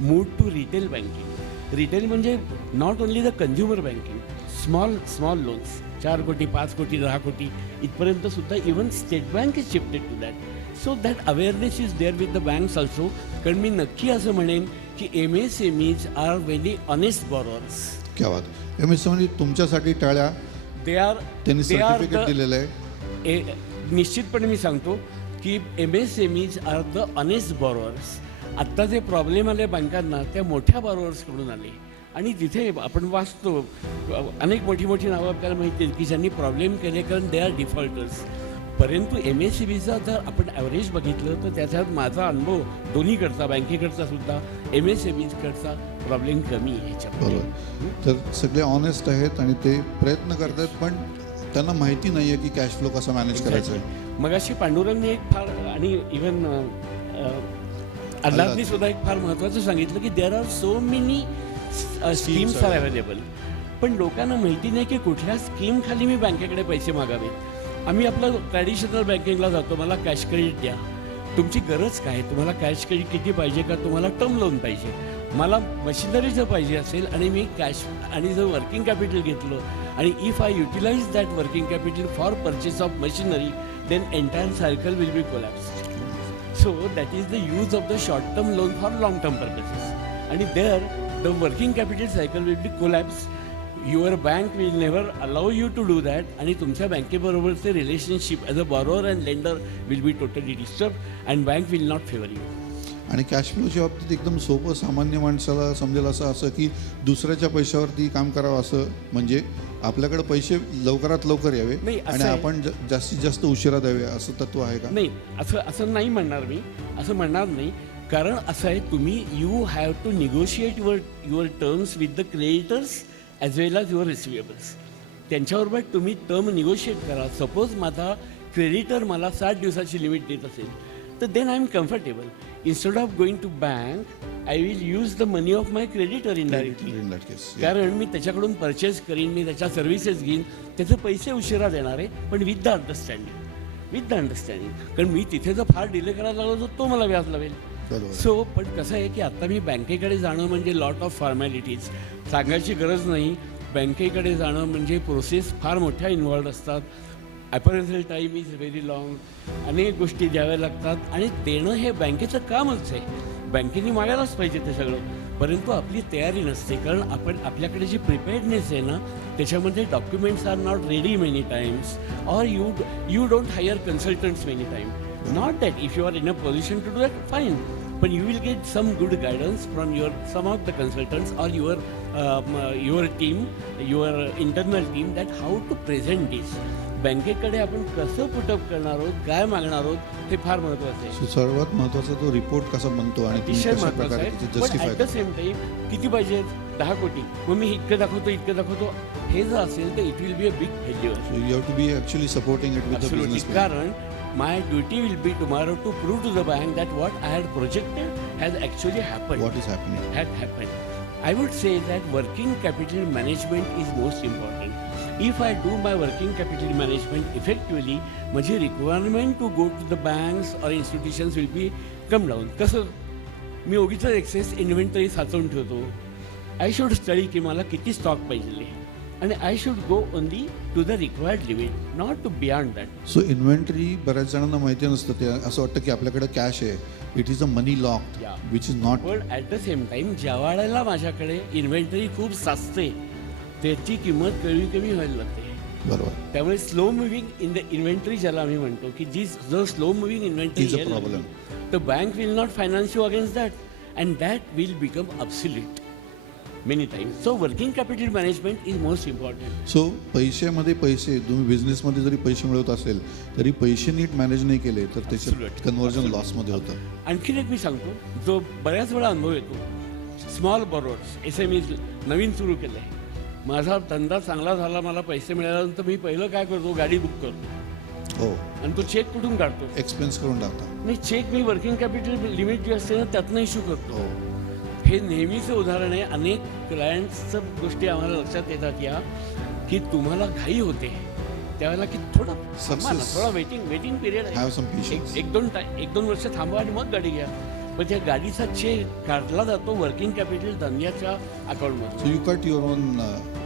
move to retail banking. Retail म्हणजे not only the consumer banking, small loans 4 कोटी 5 कोटी 10 कोटी इथपर्यंत सुद्धा even state bank is shifted to that. So that awareness is there with the banks also. कारण मी नक्की असं म्हणेन की MSMEs are very honest borrowers. क्या बात. MSME तुमच्यासाठी टाळ्या. दे आर त्यांनी सर्टिफिकेट दिलेलं आहे. निश्चितपणे मी सांगतो की MSMEs आर द ऑनेस्ट बॉरोअर्स. आत्ता जे प्रॉब्लेम आले बँकांना त्या मोठ्या बॉरोअर्सकडून आले आणि तिथे आपण वाचतो अनेक मोठी नावं आपल्याला माहिती आहेत की ज्यांनी प्रॉब्लेम केले कारण दे आर डिफॉल्टर्स. परंतु MSMEचा जर आपण ॲव्हरेज बघितलं तर त्याच्यात माझा अनुभव दोन्हीकडचा बँकेकडचा सुद्धा MSMEकडचा प्रॉब्लेम कमी आहे ह्याच्यामध्ये. बरोबर. तर सगळे ऑनेस्ट आहेत आणि ते प्रयत्न करतात पण त्यांना माहिती नाही आहे की कॅश फ्लो कसा मॅनेज करायचा आहे. मगाशी पांडुरंगने एक फार आणि इवन आल्हादनी सुद्धा एक फार महत्त्वाचं सांगितलं की there are so many schemes are available. पण लोकांना माहिती नाही की कुठल्या स्कीमखाली मी बँकेकडे पैसे मागावेत. आम्ही आपलं ट्रॅडिशनल बँकिंगला जातो, मला कॅश क्रेडिट द्या. तुमची गरज काय, तुम्हाला कॅश क्रेडिट किती पाहिजे का तुम्हाला टर्म लोन पाहिजे. मला मशिनरी जर पाहिजे असेल आणि मी कॅश आणि जर वर्किंग कॅपिटल घेतलं आणि if I utilise that working capital for purchase of machinery then entire cycle will be collapsed. So that is the use of the short-term loan for long-term purposes. And there, the working capital cycle will be collapsed. Your bank will never allow you to do that. आणि तुमच्या बँकेबरोबरचे relationship as a borrower and lender will be totally disturbed and bank will not favor you. आणि cash फ्लोच्या बाबतीत एकदम सोपं सामान्य माणसाला समजेल असं की दुसऱ्याच्या पैशावरती काम करावं असं म्हणजे आपल्याकडे पैसे लवकरात लवकर यावे नाही, असं आणि आहे. आपण जास्तीत जास्त उशिरा द्यावे असं तत्व आहे का? नाही, असं नाही म्हणणार मी. असं म्हणणार नाही. कारण असं आहे तुम्ही you have to negotiate your terms with the creditors as well as your receivables. त्यांच्याबरोबर तुम्ही टर्म निगोशिएट करा. सपोज माझा क्रेडिटर मला 60 दिवसाची लिमिट देत असेल तर then I am comfortable. Instead of going to bank I will use the money of my creditor indirectly. In that case, yeah. कारण मी त्याच्याकडून परचेस करीन, मी त्याच्या सर्व्हिसेस घेईन, त्याचे पैसे उशिरा देणार आहे पण विथ द अंडरस्टँडिंग. कारण मी तिथे जर फार डिले करायला लागलो तर तो मला व्याज लावेल. बरोबर. सो पण कसं आहे की आता मी बँकेकडे जाणं म्हणजे लॉट ऑफ फॉर्मॅलिटीज सांगायची गरज नाही. बँकेकडे जाणं म्हणजे प्रोसेस फार मोठ्या इन्व्हॉल्ड असतात. ॲपरेन्सल टाईम इज व्हेरी लॉंग. अनेक गोष्टी द्याव्या लागतात आणि देणं हे बँकेचं कामच आहे. बँकेने मागायलाच पाहिजे ते सगळं. परंतु आपली तयारी नसते कारण आपल्याकडे जी प्रिपेअर्डनेस आहे ना त्याच्यामध्ये documents are not ready many times or you don't hire consultants many time. Not that if you are in a position to do that fine पण you will get some good guidance from some of the consultants or your team, your internal team that how to present this. बँकेकडे आपण कसं put up करणार आहोत, काय मागणार आहोत हे फार महत्त्वाचं आहे. सर्वात महत्त्वाचा तो रिपोर्ट कसा बनतो आणि तुम्ही अतिशय कशा महत्त्वाचं प्रकारे आहे. ते पण justify at the same time किती पाहिजे 10 कोटी मग मी इतकं दाखवतो हे जर असेल तर it will be a big failure. So you have to be actually supporting it with the Absolutely. business. कारण my duty will be tomorrow to prove to the bank that what I had projected has actually happened. What is happening? Had happened. I would say that working capital management is most important. If I do my working capital management effectively, माझी requirement to go to the banks or institutions will be come down. कसं मी उगीच access inventory साचवून ठेवतो. I should study की मला किती stock पाहिजे आणि I should go only to the required limit, not to beyond that. So inventory बऱ्याच जणांना माहिती नसतं. ते असं वाटतं की आपल्याकडे कॅश आहे, it is a money lock Yeah. Which is not. पण ॲट द सेम टाईम ज्या वेळेला माझ्याकडे इन्व्हेंटरी खूप साचते त्याची किंमत कमी कमी व्हायला लागते. बरोबर. त्यामुळे slow moving in the inventory ज्याला आम्ही म्हणतो की जो slow moving Is a inventory problem. तर bank will not finance you against that and that will become absolute many times. So working capital management is most important. So पैशामध्ये पैसे, तुम्ही बिझनेसमध्ये जरी पैसे मिळवत असेल तरी पैसे नीट मॅनेज नाही केले तर त्याचे Absolute. कन्व्हर्जन लॉसमध्ये होतं. आणखीन एक मी सांगतो जो बऱ्याच वेळा अनुभव येतो. स्मॉल बॉरोअर्स SMEs नवीन सुरू केलं आहे. माझा धंदा चांगला झाला, मला पैसे मिळाल्यानंतर मी पहिलं काय करतो, गाडी बुक करतो. हो, आणि तो चेक कुठून काढतो? एक्सपेन्स करून टाकता. नाही, चेक मी वर्किंग कॅपिटल लिमिट जी असते ना त्यातनं इश्यू करतो. हो, हे नेहमीचं उदाहरण आहे. अनेक क्लायंट्सचं गोष्टी आम्हाला लक्षात येतात या की तुम्हाला घाई होते त्यावेळेला की थोडा थांबा ना, Success. थोडा waiting period Have some patience. आहे. एक दोन वर्ष थांबा आणि मग गाडी घ्या. पण त्या गाडीचा चेक काढला जातो वर्किंग कॅपिटल धंद्याच्या अकाउंटमध्ये. So you cut your own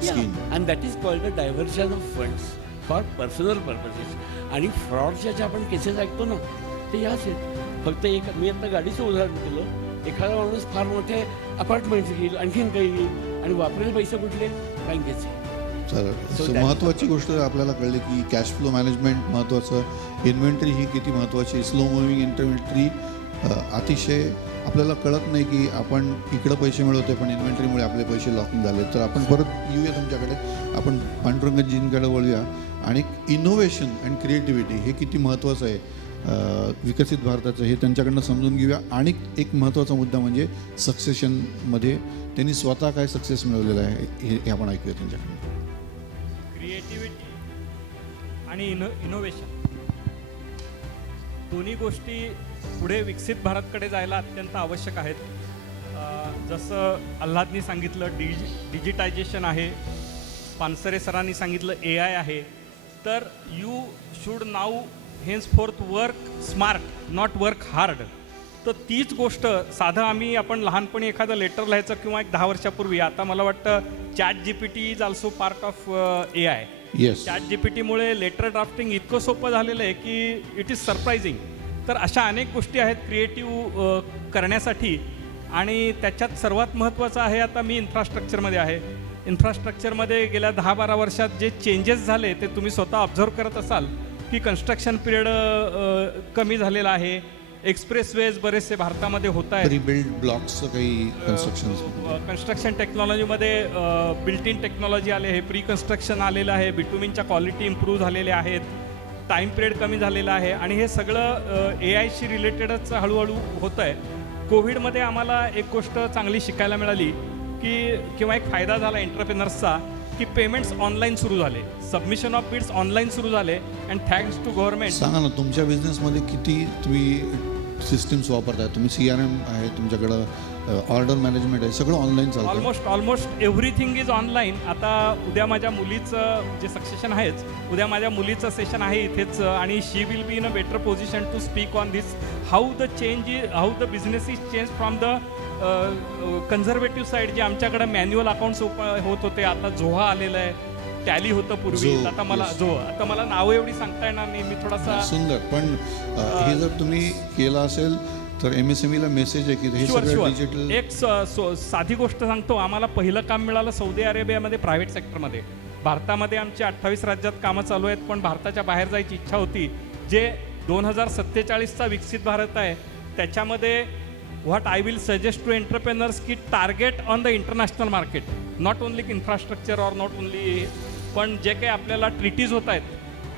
scheme. And that is called the diversion of funds for personal purposes. आणि फ्रॉडच्या ज्या आपण केसेस ऐकतो ना ते याच आहेत. फक्त मी आता गाडीचं उदाहरण केलं. एखादा माणूस फार मोठे अपार्टमेंट्स घेईल, आणखीन काही घेईल आणि वापरेल पैसे कुठले, बँकेचे. सर, So सो that- महत्त्वाची गोष्ट आपल्याला कळली की कॅश फ्लो मॅनेजमेंट महत्त्वाचं, इन्व्हेंटरी ही किती महत्त्वाची. स्लो मुव्हिंग इन्व्हेंटरी अतिशय आपल्याला कळत नाही की आपण इकडं पैसे मिळवतोय पण इन्व्हेंटरीमुळे आपले पैसे लॉकिंग झाले. तर आपण परत येऊया तुमच्याकडे, आपण पांडुरंगजींकडे वळूया. आणि इनोव्हेशन अँड क्रिएटिव्हिटी हे किती महत्त्वाचं आहे विकसित भारताचं हे त्यांच्याकडनं समजून घेऊया. आणि एक महत्त्वाचा मुद्दा म्हणजे सक्सेशनमध्ये त्यांनी स्वतः काय सक्सेस मिळवलेला आहे हे आपण ऐकूया त्यांच्याकडनं. क्रिएटिव्हिटी आणि इनोव्हेशन दोन्ही गोष्टी पुढे विकसित भारतकडे जायला अत्यंत आवश्यक आहेत. जसं अल्हादनी सांगितलं डिजिटायझेशन आहे, पानसरे सरांनी सांगितलं AI आहे. तर you should now henceforth work smart not work hard. तर तीच गोष्ट साधं आपण लहानपणी एखादं लेटर लिहायचं किंवा एक 10 वर्षापूर्वी, आता मला वाटतं ChatGPT is also part of AI. Yes. ChatGPTमुळे लेटर ड्राफ्टिंग इतकं सोपं झालेलं आहे की इट इज सरप्रायझिंग. तर अशा अनेक गोष्टी आहेत क्रिएटिव्ह करण्यासाठी. आणि त्याच्यात सर्वात महत्त्वाचं आहे, आता मी इन्फ्रास्ट्रक्चरमध्ये आहे. इन्फ्रास्ट्रक्चरमध्ये गेल्या 10-12 वर्षात जे चेंजेस झाले ते तुम्ही स्वतः ऑब्झर्व करत असाल की कन्स्ट्रक्शन पिरियड कमी झालेला आहे. एक्सप्रेसवेज बरेचसे भारतामध्ये होत आहेत. रिबिल्ड ब्लॉक्सचं काही कन्स्ट्रक्शन टेक्नॉलॉजीमध्ये बिल्ट इन टेक्नॉलॉजी आले आहे, प्री कन्स्ट्रक्शन आलेलं आहे, बिटुमिनच्या क्वालिटी इम्प्रूव्ह झालेल्या आहेत, टाईम पिरियड कमी झालेला आहे. आणि हे सगळं AIशी रिलेटेडच हळूहळू होतं आहे. कोविडमध्ये आम्हाला एक गोष्ट चांगली शिकायला मिळाली की किंवा एक फायदा झाला एंटरप्रेनर्सचा की पेमेंट्स ऑनलाईन सुरू झाले, सबमिशन ऑफ बिड्स ऑनलाईन सुरू झाले. And thanks to government. सांगा ना तुमच्या बिझनेसमध्ये किती तुम्ही सिस्टम्स वापरताय. तुम्ही CRM आहे तुमच्याकडं, ऑर्डर मॅनेजमेंट आहे, सगळं ऑनलाईन चालतं. Almost everything is online. आता उद्या माझ्या मुलीचं जे सक्सेशन आहेच, उद्या माझ्या मुलीचं सेशन आहे इथेच. आणि she will be in a better position to speak on this how the business is change from the conservative side. जे आमच्याकडे मॅन्युअल अकाउंट्स होत होते, आता जोहा आलेलं आहे. टॅली होतं पूर्वी, आता मला नावं एवढी सांगता येणार नाही, मी थोडासा. सुंदर. पण हे जर तुम्ही केलं असेल तर MSMEला मेसेज आहे की हे सगळं डिजिटल. एक साधी गोष्ट सांगतो. आम्हाला पहिलं काम मिळालं सौदी अरेबियामध्ये प्रायव्हेट सेक्टरमध्ये. भारतामध्ये आमची 28 राज्यात कामं चालू आहेत, पण भारताच्या बाहेर जायची इच्छा होती. जे 2047चा विकसित भारत आहे त्याच्यामध्ये what I will suggest to entrepreneurs की target on the international market, not only infrastructure or not only. पण जे काही आपल्याला ट्रिटीज होत आहेत,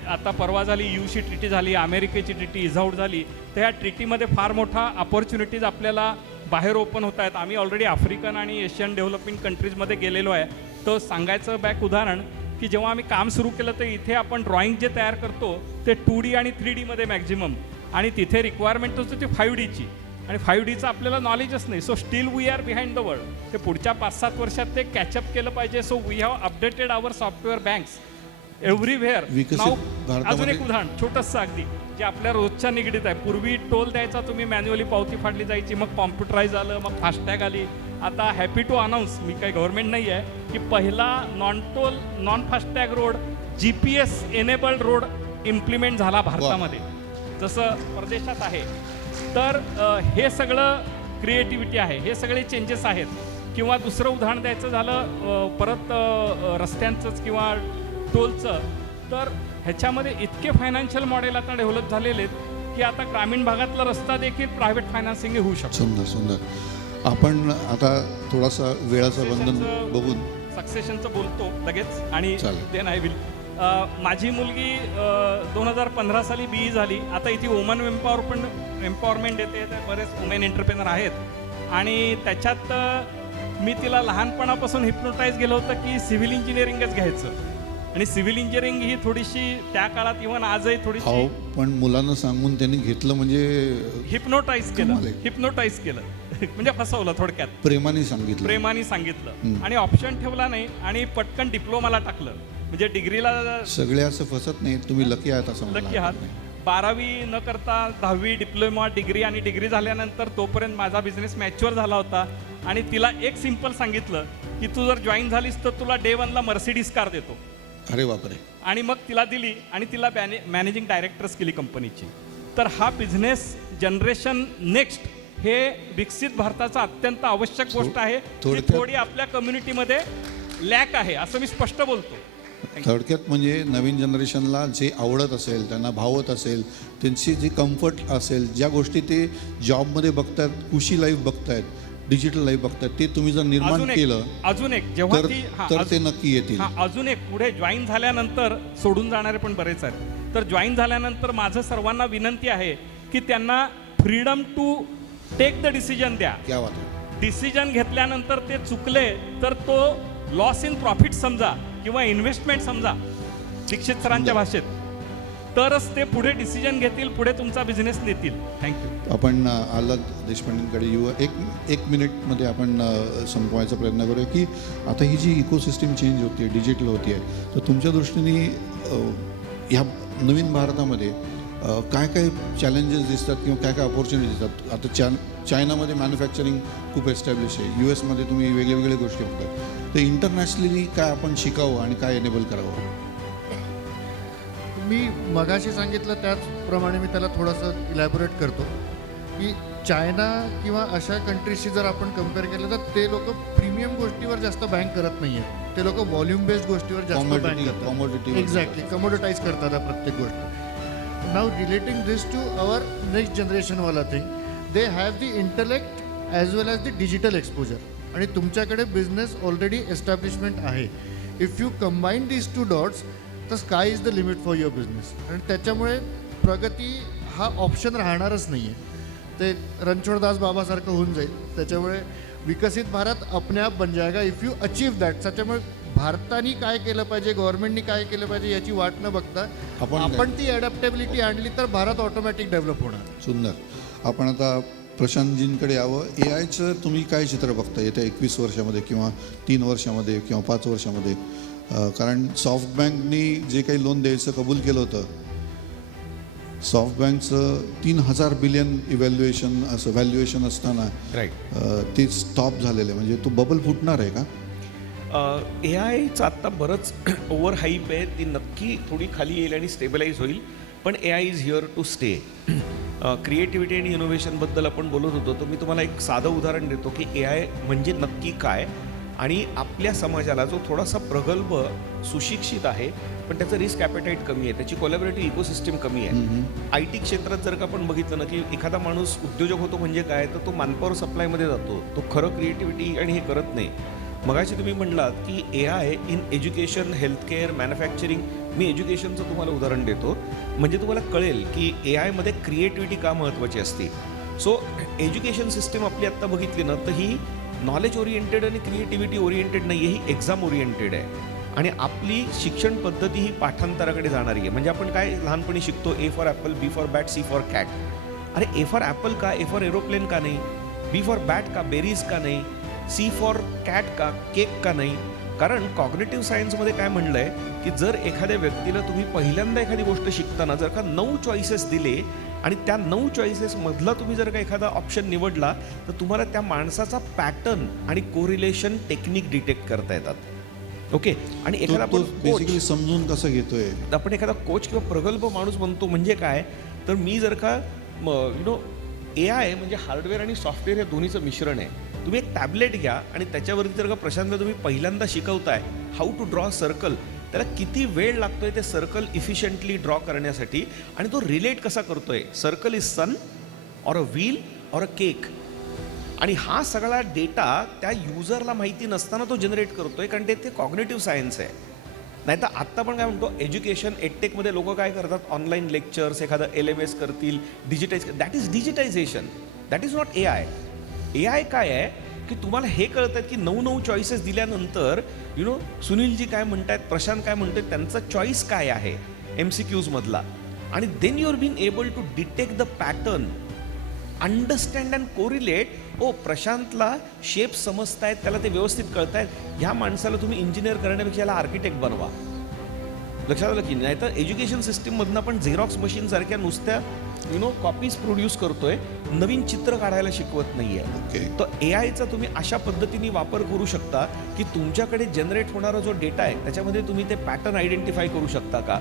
आता परवा झाली UC ट्रिटी झाली, अमेरिकेची ट्रिटी इझाऊट झाली, तर ह्या ट्रिटीमध्ये फार मोठा अपॉर्च्युनिटीज आपल्याला बाहेर ओपन होत आहेत. आम्ही ऑलरेडी आफ्रिकन आणि एशियन डेव्हलपिंग कंट्रीजमध्ये गेलेलो आहे. तर सांगायचं बॅक उदाहरण की जेव्हा आम्ही काम सुरू केलं तर इथे आपण ड्रॉइंग जे तयार करतो ते 2D आणि 3Dमध्ये मॅक्झिमम. आणि तिथे रिक्वायरमेंट होती ती 5Dची. आणि 5Dचं आपल्याला नॉलेजच नाही. So still we are behind the world. ते पुढच्या 5-7 वर्षात ते कॅचअप केलं पाहिजे. So we have updated our software banks everywhere. अजून एक उदाहरण छोटंसं अगदी जे आपल्या रोजच्या निगडीत आहे. पूर्वी टोल द्यायचा तुम्ही मॅन्युअली पावती फाडली जायची, मग कॉम्प्युटराईज आलं, मग फास्टॅग आली. आता हॅपी टू अनाऊन्स, मी काही गव्हर्नमेंट नाही आहे, की पहिला non FASTag road GPS enabled road implement झाला भारतामध्ये, जसं परदेशात आहे. तर हे सगळं क्रिएटिव्हिटी आहे, हे सगळे चेंजेस आहेत. किंवा दुसरं उदाहरण द्यायचं झालं परत रस्त्यांचंच किंवा टोलचं, तर ह्याच्यामध्ये इतके फायनान्शियल मॉडेल आता डेव्हलप झालेले आहेत की आता ग्रामीण भागातला रस्ता देखील प्रायव्हेट फायनान्सिंग होऊ शकतो. सुंदर सुंदर. आपण आता थोडासा वेळाचं बंधन बघून सक्सेशनचं बोलतो लगेच आणि चालेल. Then I will. माझी मुलगी 2015 साली BE झाली. आता इथे वुमन एम्पॉवरमेंट येते, बरेच वुमेन एंटरप्रेनर आहेत आणि त्याच्यात मी तिला लहानपणापासून हिप्नोटाईज गेलं होतं की सिव्हिल इंजिनिअरिंगच घ्यायचं. आणि सिव्हिल इंजिनिअरिंग ही थोडीशी त्या काळात इव्हन आजही थोडीशी पण मुलांना सांगून त्यांनी घेतलं म्हणजे हिप्नोटाईज केलं म्हणजे फसवलं थोडक्यात. प्रेमाने सांगितलं आणि ऑप्शन ठेवला नाही आणि पटकन डिप्लोमाला टाकलं. म्हणजे डिग्रीला सगळे असं फसत नाही, तुम्ही लकी आहात असं मला लकी आहात. वाटत नाही. 12वी न करता 10वी डिप्लोमा डिग्री आणि डिग्री झाल्यानंतर तोपर्यंत माझा बिझनेस मॅच्युअर झाला होता आणि तिला एक सिंपल सांगितलं की तू जर जॉईन झालीस तर तुला डे 1ला मर्सिडीज कार देतो. अरे बापरे. आणि मग तिला दिली आणि तिला मॅनेजिंग डायरेक्टर्स केली कंपनीची. तर हा बिझनेस जनरेशन नेक्स्ट हे विकसित भारताचा अत्यंत आवश्यक गोष्ट आहे, जी थोडी आपल्या कम्युनिटीमध्ये लॅक आहे असं मी स्पष्ट बोलतो. थोडक्यात म्हणजे नवीन जनरेशनला जे आवडत असेल, त्यांना भावत असेल, त्यांची जी कम्फर्ट असेल, ज्या गोष्टी ते जॉबमध्ये बघतात, खुशी लाईफ बघतायत, डिजिटल लाईफ बघतात, ते तुम्ही जर निर्माण केलं अजून एक जेव्हा तर ते नक्की येतील. अजून एक पुढे जॉईन झाल्यानंतर सोडून जाणारे पण बरेच आहेत. तर जॉईन झाल्यानंतर माझं सर्वांना विनंती आहे की त्यांना freedom to take the decision द्या. क्या बात आहे. डिसिजन घेतल्यानंतर ते चुकले तर तो लॉस इन प्रॉफिट समजा किंवा इन्व्हेस्टमेंट समजा दीक्षित सरांच्या भाषेत, तरच ते पुढे डिसिजन घेतील, पुढे तुमचा बिझनेस नेतील. थँक्यू. आपण आल्हाद देशपांडेंकडे येऊ. एक मिनिटमध्ये आपण संपवायचा प्रयत्न करूया की आता ही जी इकोसिस्टम चेंज होती आहे, डिजिटल होती आहे, तर तुमच्या दृष्टीने ह्या नवीन भारतामध्ये काय काय चॅलेंजेस दिसतात किंवा काय काय ऑपॉर्च्युनिटी दिसतात? आता चायनामध्ये मॅन्युफॅक्चरिंग खूप एस्टॅब्लिश आहे, US मध्ये तुम्ही वेगळ्या गोष्टी बघता, तर इंटरनॅशनली काय आपण शिकावं आणि काय एनेबल करावं? मी मगाशी सांगितलं त्याचप्रमाणे मी त्याला थोडंसं इलॅबोरेट करतो की चायना किंवा अशा कंट्रीजशी जर आपण कम्पेअर केलं तर ते लोक प्रीमियम गोष्टीवर जास्त बँक करत नाही आहेत. ते लोक व्हॉल्यूम बेस्ड गोष्टीवर जास्त बँक करतात. एक्झॅक्टली कमोडिटाईज करतात प्रत्येक गोष्ट. Now relating this to our next जनरेशनवाला thing, they have the intellect as well as the digital exposure आणि तुमच्याकडे बिझनेस ऑलरेडी एस्टॅब्लिशमेंट आहे. If you combine these two dots तर sky is the limit for your business. आणि त्याच्यामुळे प्रगती हा option राहणारच नाही आहे. ते रणछोडदास बाबासारखं होऊन जाईल. त्याच्यामुळे विकसित भारत अपने आप बन जाएगा इफ यू अचीव दॅट. त्याच्यामुळे भारताने काय केलं पाहिजे, गव्हर्नमेंटनी काय केलं पाहिजे याची वाट न बघता आपण ती ॲडॅप्टेबिलिटी आणली तर भारत ऑटोमॅटिक डेव्हलप होणार. सुंदर. आपण आता प्रशांतजींकडे यावं. AIचं तुम्ही काय चित्र बघता येत्या 21 वर्षामध्ये किंवा 3 वर्षामध्ये किंवा 5 वर्षामध्ये? कारण सॉफ्ट बँकनी जे काही लोन द्यायचं कबूल केलं होतं, सॉफ्ट बँकचं 3000 बिलियन व्हॅल्युएशन असताना ते स्टॉप झालेलं आहे. म्हणजे तो बबल फुटणार आहे का? AIचं आत्ता बरंच ओव्हर हाईप आहे. ती नक्की थोडी खाली येईल आणि स्टेबलाइज होईल, पण AI is here to stay. Creativity आणि इनोव्हेशनबद्दल आपण बोलत होतो, तर मी तुम्हाला एक साधं उदाहरण देतो की AI म्हणजे नक्की काय आणि आपल्या समाजाला जो थोडासा प्रगल्भ सुशिक्षित आहे पण त्याचं रिस्क ॲपेटाईट कमी आहे, त्याची कोलॅबोरेटिव्ह इकोसिस्टम कमी आहे. IT क्षेत्रात जर का आपण बघितलं ना की एखादा माणूस उद्योजक होतो म्हणजे काय, तर तो मॅनपॉवर सप्लायमध्ये जातो, तो खरं क्रिएटिव्हिटी आणि हे करत नाही. मगाशी तुम्ही म्हणलात की AI in education, healthcare, manufacturing. मी एज्युकेशनचं तुम्हाला उदाहरण देतो म्हणजे तुम्हाला कळेल की AIमध्ये क्रिएटिव्हिटी का महत्त्वाची असते. सो एज्युकेशन सिस्टीम आपली आत्ता बघितली ना तर ही नॉलेज ओरिएंटेड आणि क्रिएटिव्हिटी ओरिएंटेड नाही आहे, ही एक्झाम ओरिएंटेड आहे. आणि आपली शिक्षण पद्धती ही पाठांतराकडे जाणारी आहे. म्हणजे आपण काय लहानपणी शिकतो, A for Apple, B for bat, C for cat. अरे A फॉर ॲपल का, A फॉर एरोप्लेन का नाही, B फॉर बॅट का, बेरीज का नाही, C फॉर कॅट का, केक का नाही? कारण कॉग्निटिव्ह सायन्समध्ये काय म्हणलं आहे की जर एखाद्या व्यक्तीला तुम्ही पहिल्यांदा एखादी गोष्ट शिकताना जर का 9 चॉईसेस दिले आणि त्या 9 चॉईसेसमधला तुम्ही जर का एखादा ऑप्शन निवडला तर तुम्हाला त्या माणसाचा पॅटर्न आणि कोरिलेशन टेक्निक डिटेक्ट करता येतात. ओके. आणि एखादा आपण बेसिकली कोच, समजून कसं घेतोय. आपण एखादा कोच किंवा प्रगल्भ माणूस बनतो म्हणजे काय, तर मी जर का AI म्हणजे हार्डवेअर आणि सॉफ्टवेअर या दोन्हीचं मिश्रण आहे. तुम्ही एक टॅबलेट घ्या आणि त्याच्यावरती जर का प्रशांतला तुम्ही पहिल्यांदा शिकवताय हाऊ टू ड्रॉ सर्कल, त्याला किती वेळ लागतोय ते सर्कल इफिशियंटली ड्रॉ करण्यासाठी, आणि तो रिलेट कसा करतोय, circle is sun or a wheel or a cake. आणि हा सगळा डेटा त्या युजरला माहिती नसताना तो जनरेट करतोय, कारण ते कॉग्नेटिव्ह सायन्स आहे. नाही तर आत्ता पण काय म्हणतो, एज्युकेशन एडटेकमध्ये लोक काय करतात, ऑनलाईन लेक्चर्स, एखादं LMS करतील, digitise. That is digitisation, that is not AI. AI काय आहे की तुम्हाला हे कळतात की 9 चॉईसेस दिल्यानंतर सुनीलजी काय म्हणतायत, प्रशांत काय म्हणतोय, त्यांचा चॉईस काय आहे MCQs मधला, आणि then you are been able to detect the pattern, understand and correlate. ओ, प्रशांतला शेप समजतायत, त्याला ते व्यवस्थित कळतायत, ह्या माणसाला तुम्ही इंजिनियर करण्यापेक्षा याला आर्किटेक्ट बनवा. लक्षात आलं की नाही. तर एज्युकेशन सिस्टीममधनं आपण झेरॉक्स मशीन सारख्या नुसत्या कॉपीज प्रोड्यूस करतोय, नवीन चित्र काढायला शिकवत नाहीये. तर AIचा तुम्ही अशा पद्धतीने वापर करू शकता की तुमच्याकडे जनरेट होणारा जो डेटा आहे त्याच्यामध्ये तुम्ही ते पॅटर्न आयडेंटिफाय करू शकता का,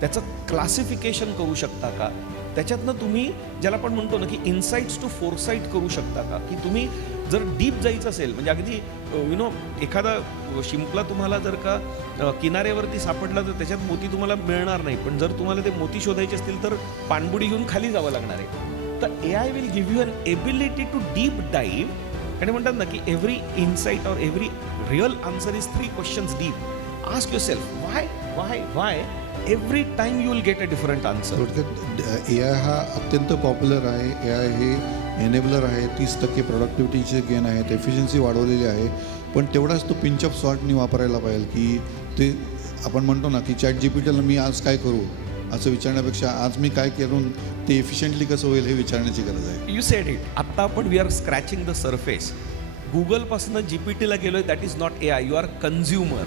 त्याचं क्लासिफिकेशन करू शकता का, त्याच्यातनं तुम्ही ज्याला आपण म्हणतो ना की इन्साइट्स टू फोरसाईट करू शकता का, की तुम्ही जर डीप जायचं असेल, म्हणजे अगदी एखादा शिंपला तुम्हाला जर का किनाऱ्यावरती सापडला तर त्याच्यात मोती तुम्हाला मिळणार नाही, पण जर तुम्हाला ते मोती शोधायचे असतील तर पाणबुडी घेऊन खाली जावं लागणार आहे. तर AI will give you an ability to deep dive. आणि म्हणतात ना की every insight or every real answer is 3 questions deep. Ask yourself why why why. Every time you will get a different answer. AI हा अत्यंत popular आहे. AI हे enabler आहे. 30% प्रोडक्टिव्हिटीचे gain आहेत, एफिशियन्सी वाढवलेली आहे, पण तेवढाच तो पिंच ऑफ सॉल्टनी वापरायला पाहिजे. की ते आपण म्हणतो ना की ChatGPTला मी आज काय करू असं विचारण्यापेक्षा आज मी काय करून ते एफिशियंटली कसं होईल हे विचारण्याची गरज आहे. You said it. आत्ता आपण we are scratching the surface. गुगलपासून GPTला गेलोय, that is not AI, you are consumer.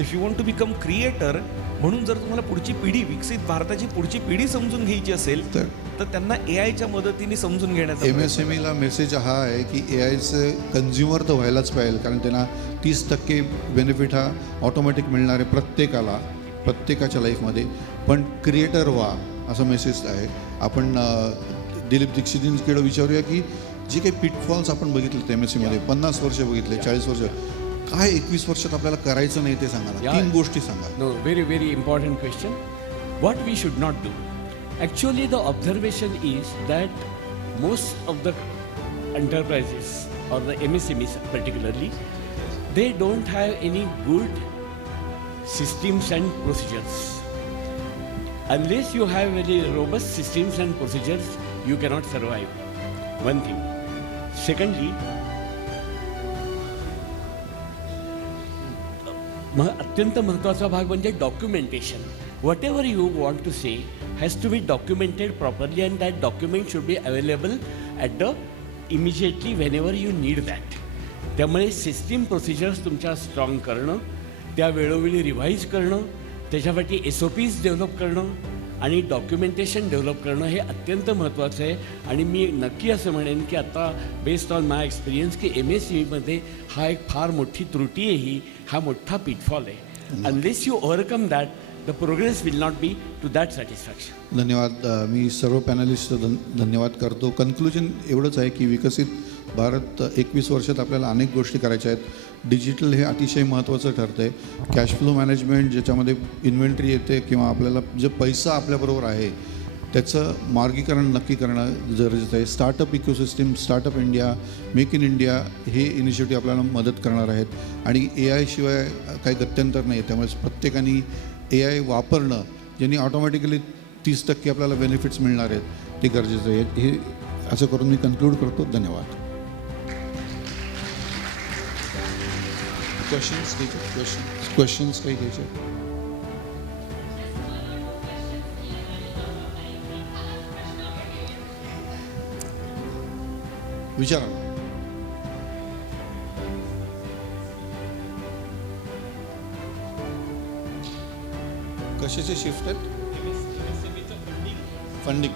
If you want to become creator, म्हणून जर तुम्हाला पुढची पिढी, विकसित भारताची पुढची पिढी समजून घ्यायची असेल तर त्यांना AIच्या मदतीने समजून घेण्याचा MSMEला मेसेज हा आहे की AIचं कन्झ्युमर तर व्हायलाच पाहिजे, कारण त्यांना 30% बेनिफिट हा ऑटोमॅटिक मिळणार आहे प्रत्येकाच्या लाईफमध्ये, पण क्रिएटर व्हा असा मेसेज आहे. आपण दिलीप दीक्षितांकडे विचारूया की जे काही पिटफॉल्स आपण बघितले MSCमध्ये 50 वर्ष बघितले, 40 वर्ष, काय 21 वर्षात आपल्याला करायचं नाही ते सांगा ना. 3 गोष्टी सांगा. No, very, very important question. What we should not do. Actually, the observation is that most of the enterprises or the MSMEs particularly, they don't have any good systems and procedures. Unless you have very robust systems and procedures, you cannot survive. One thing. Secondly, अत्यंत महत्त्वाचा भाग म्हणजे documentation. Whatever you want to say has to be documented properly and that document should be available at the immediately whenever you need that. त्यामुळे system procedures तुमच्या strong करणं, त्या वेळोवेळी revise करणं, त्याच्यासाठी SOPs डेव्हलप करणं आणि documentation develop करणं हे अत्यंत महत्त्वाचं आहे. आणि मी नक्की असं म्हणेन की आता बेस्ड ऑन माय एक्सपिरियन्स की MSCमध्ये हा एक फार मोठी त्रुटी आहे, ही हा मोठा पिटफॉल आहे. Unless you overcome that the progress will not be to that satisfaction. धन्यवाद. मी सर्व पॅनलिस्ट धन्यवाद करतो. कन्क्लुजन एवढंच आहे की विकसित भारत 21 वर्षात आपल्याला अनेक गोष्टी करायच्या आहेत. डिजिटल हे अतिशय महत्त्वाचं ठरतं आहे. कॅश फ्लो मॅनेजमेंट ज्याच्यामध्ये इन्व्हेंटरी येते किंवा आपल्याला जे पैसा आपल्याबरोबर आहे त्याचं मार्गीकरण नक्की करणं गरजेचं आहे. Startup ecosystem, startup India, make in India हे इनिशिएटिव्ह आपल्याला मदत करणार आहेत. आणि AI शिवाय काही गत्यंतर नाही. त्यामुळे प्रत्येकाने AI वापरणं, ज्यांनी ऑटोमॅटिकली 30% आपल्याला बेनिफिट्स मिळणार आहेत ते गरजेचं आहे. हे असं करून मी कन्क्लूड करतो. धन्यवाद. क्वेश्चन्स काही घ्यायचे? विचारा. कशाचे शिफ्ट आहेत? फंडिंग.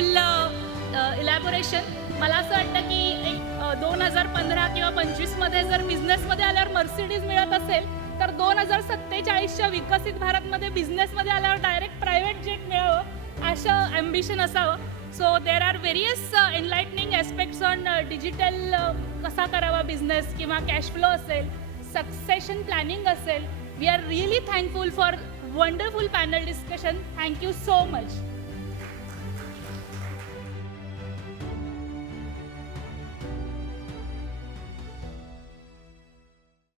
वंडरफुल इलॅबोरेशन. मला असं वाटतं की 2015 किंवा 25मध्ये जर बिझनेसमध्ये आल्यावर मर्सिडीज मिळत असेल तर 2047च्या विकसित भारतमध्ये बिझनेसमध्ये आल्यावर डायरेक्ट प्रायव्हेट जेट मिळावं असं ॲम्बिशन असावं. So there are various enlightening aspects on digital कसा करावा बिझनेस किंवा कॅश फ्लो असेल, सक्सेशन प्लॅनिंग असेल. We are really thankful for wonderful panel discussion. Thank you so much.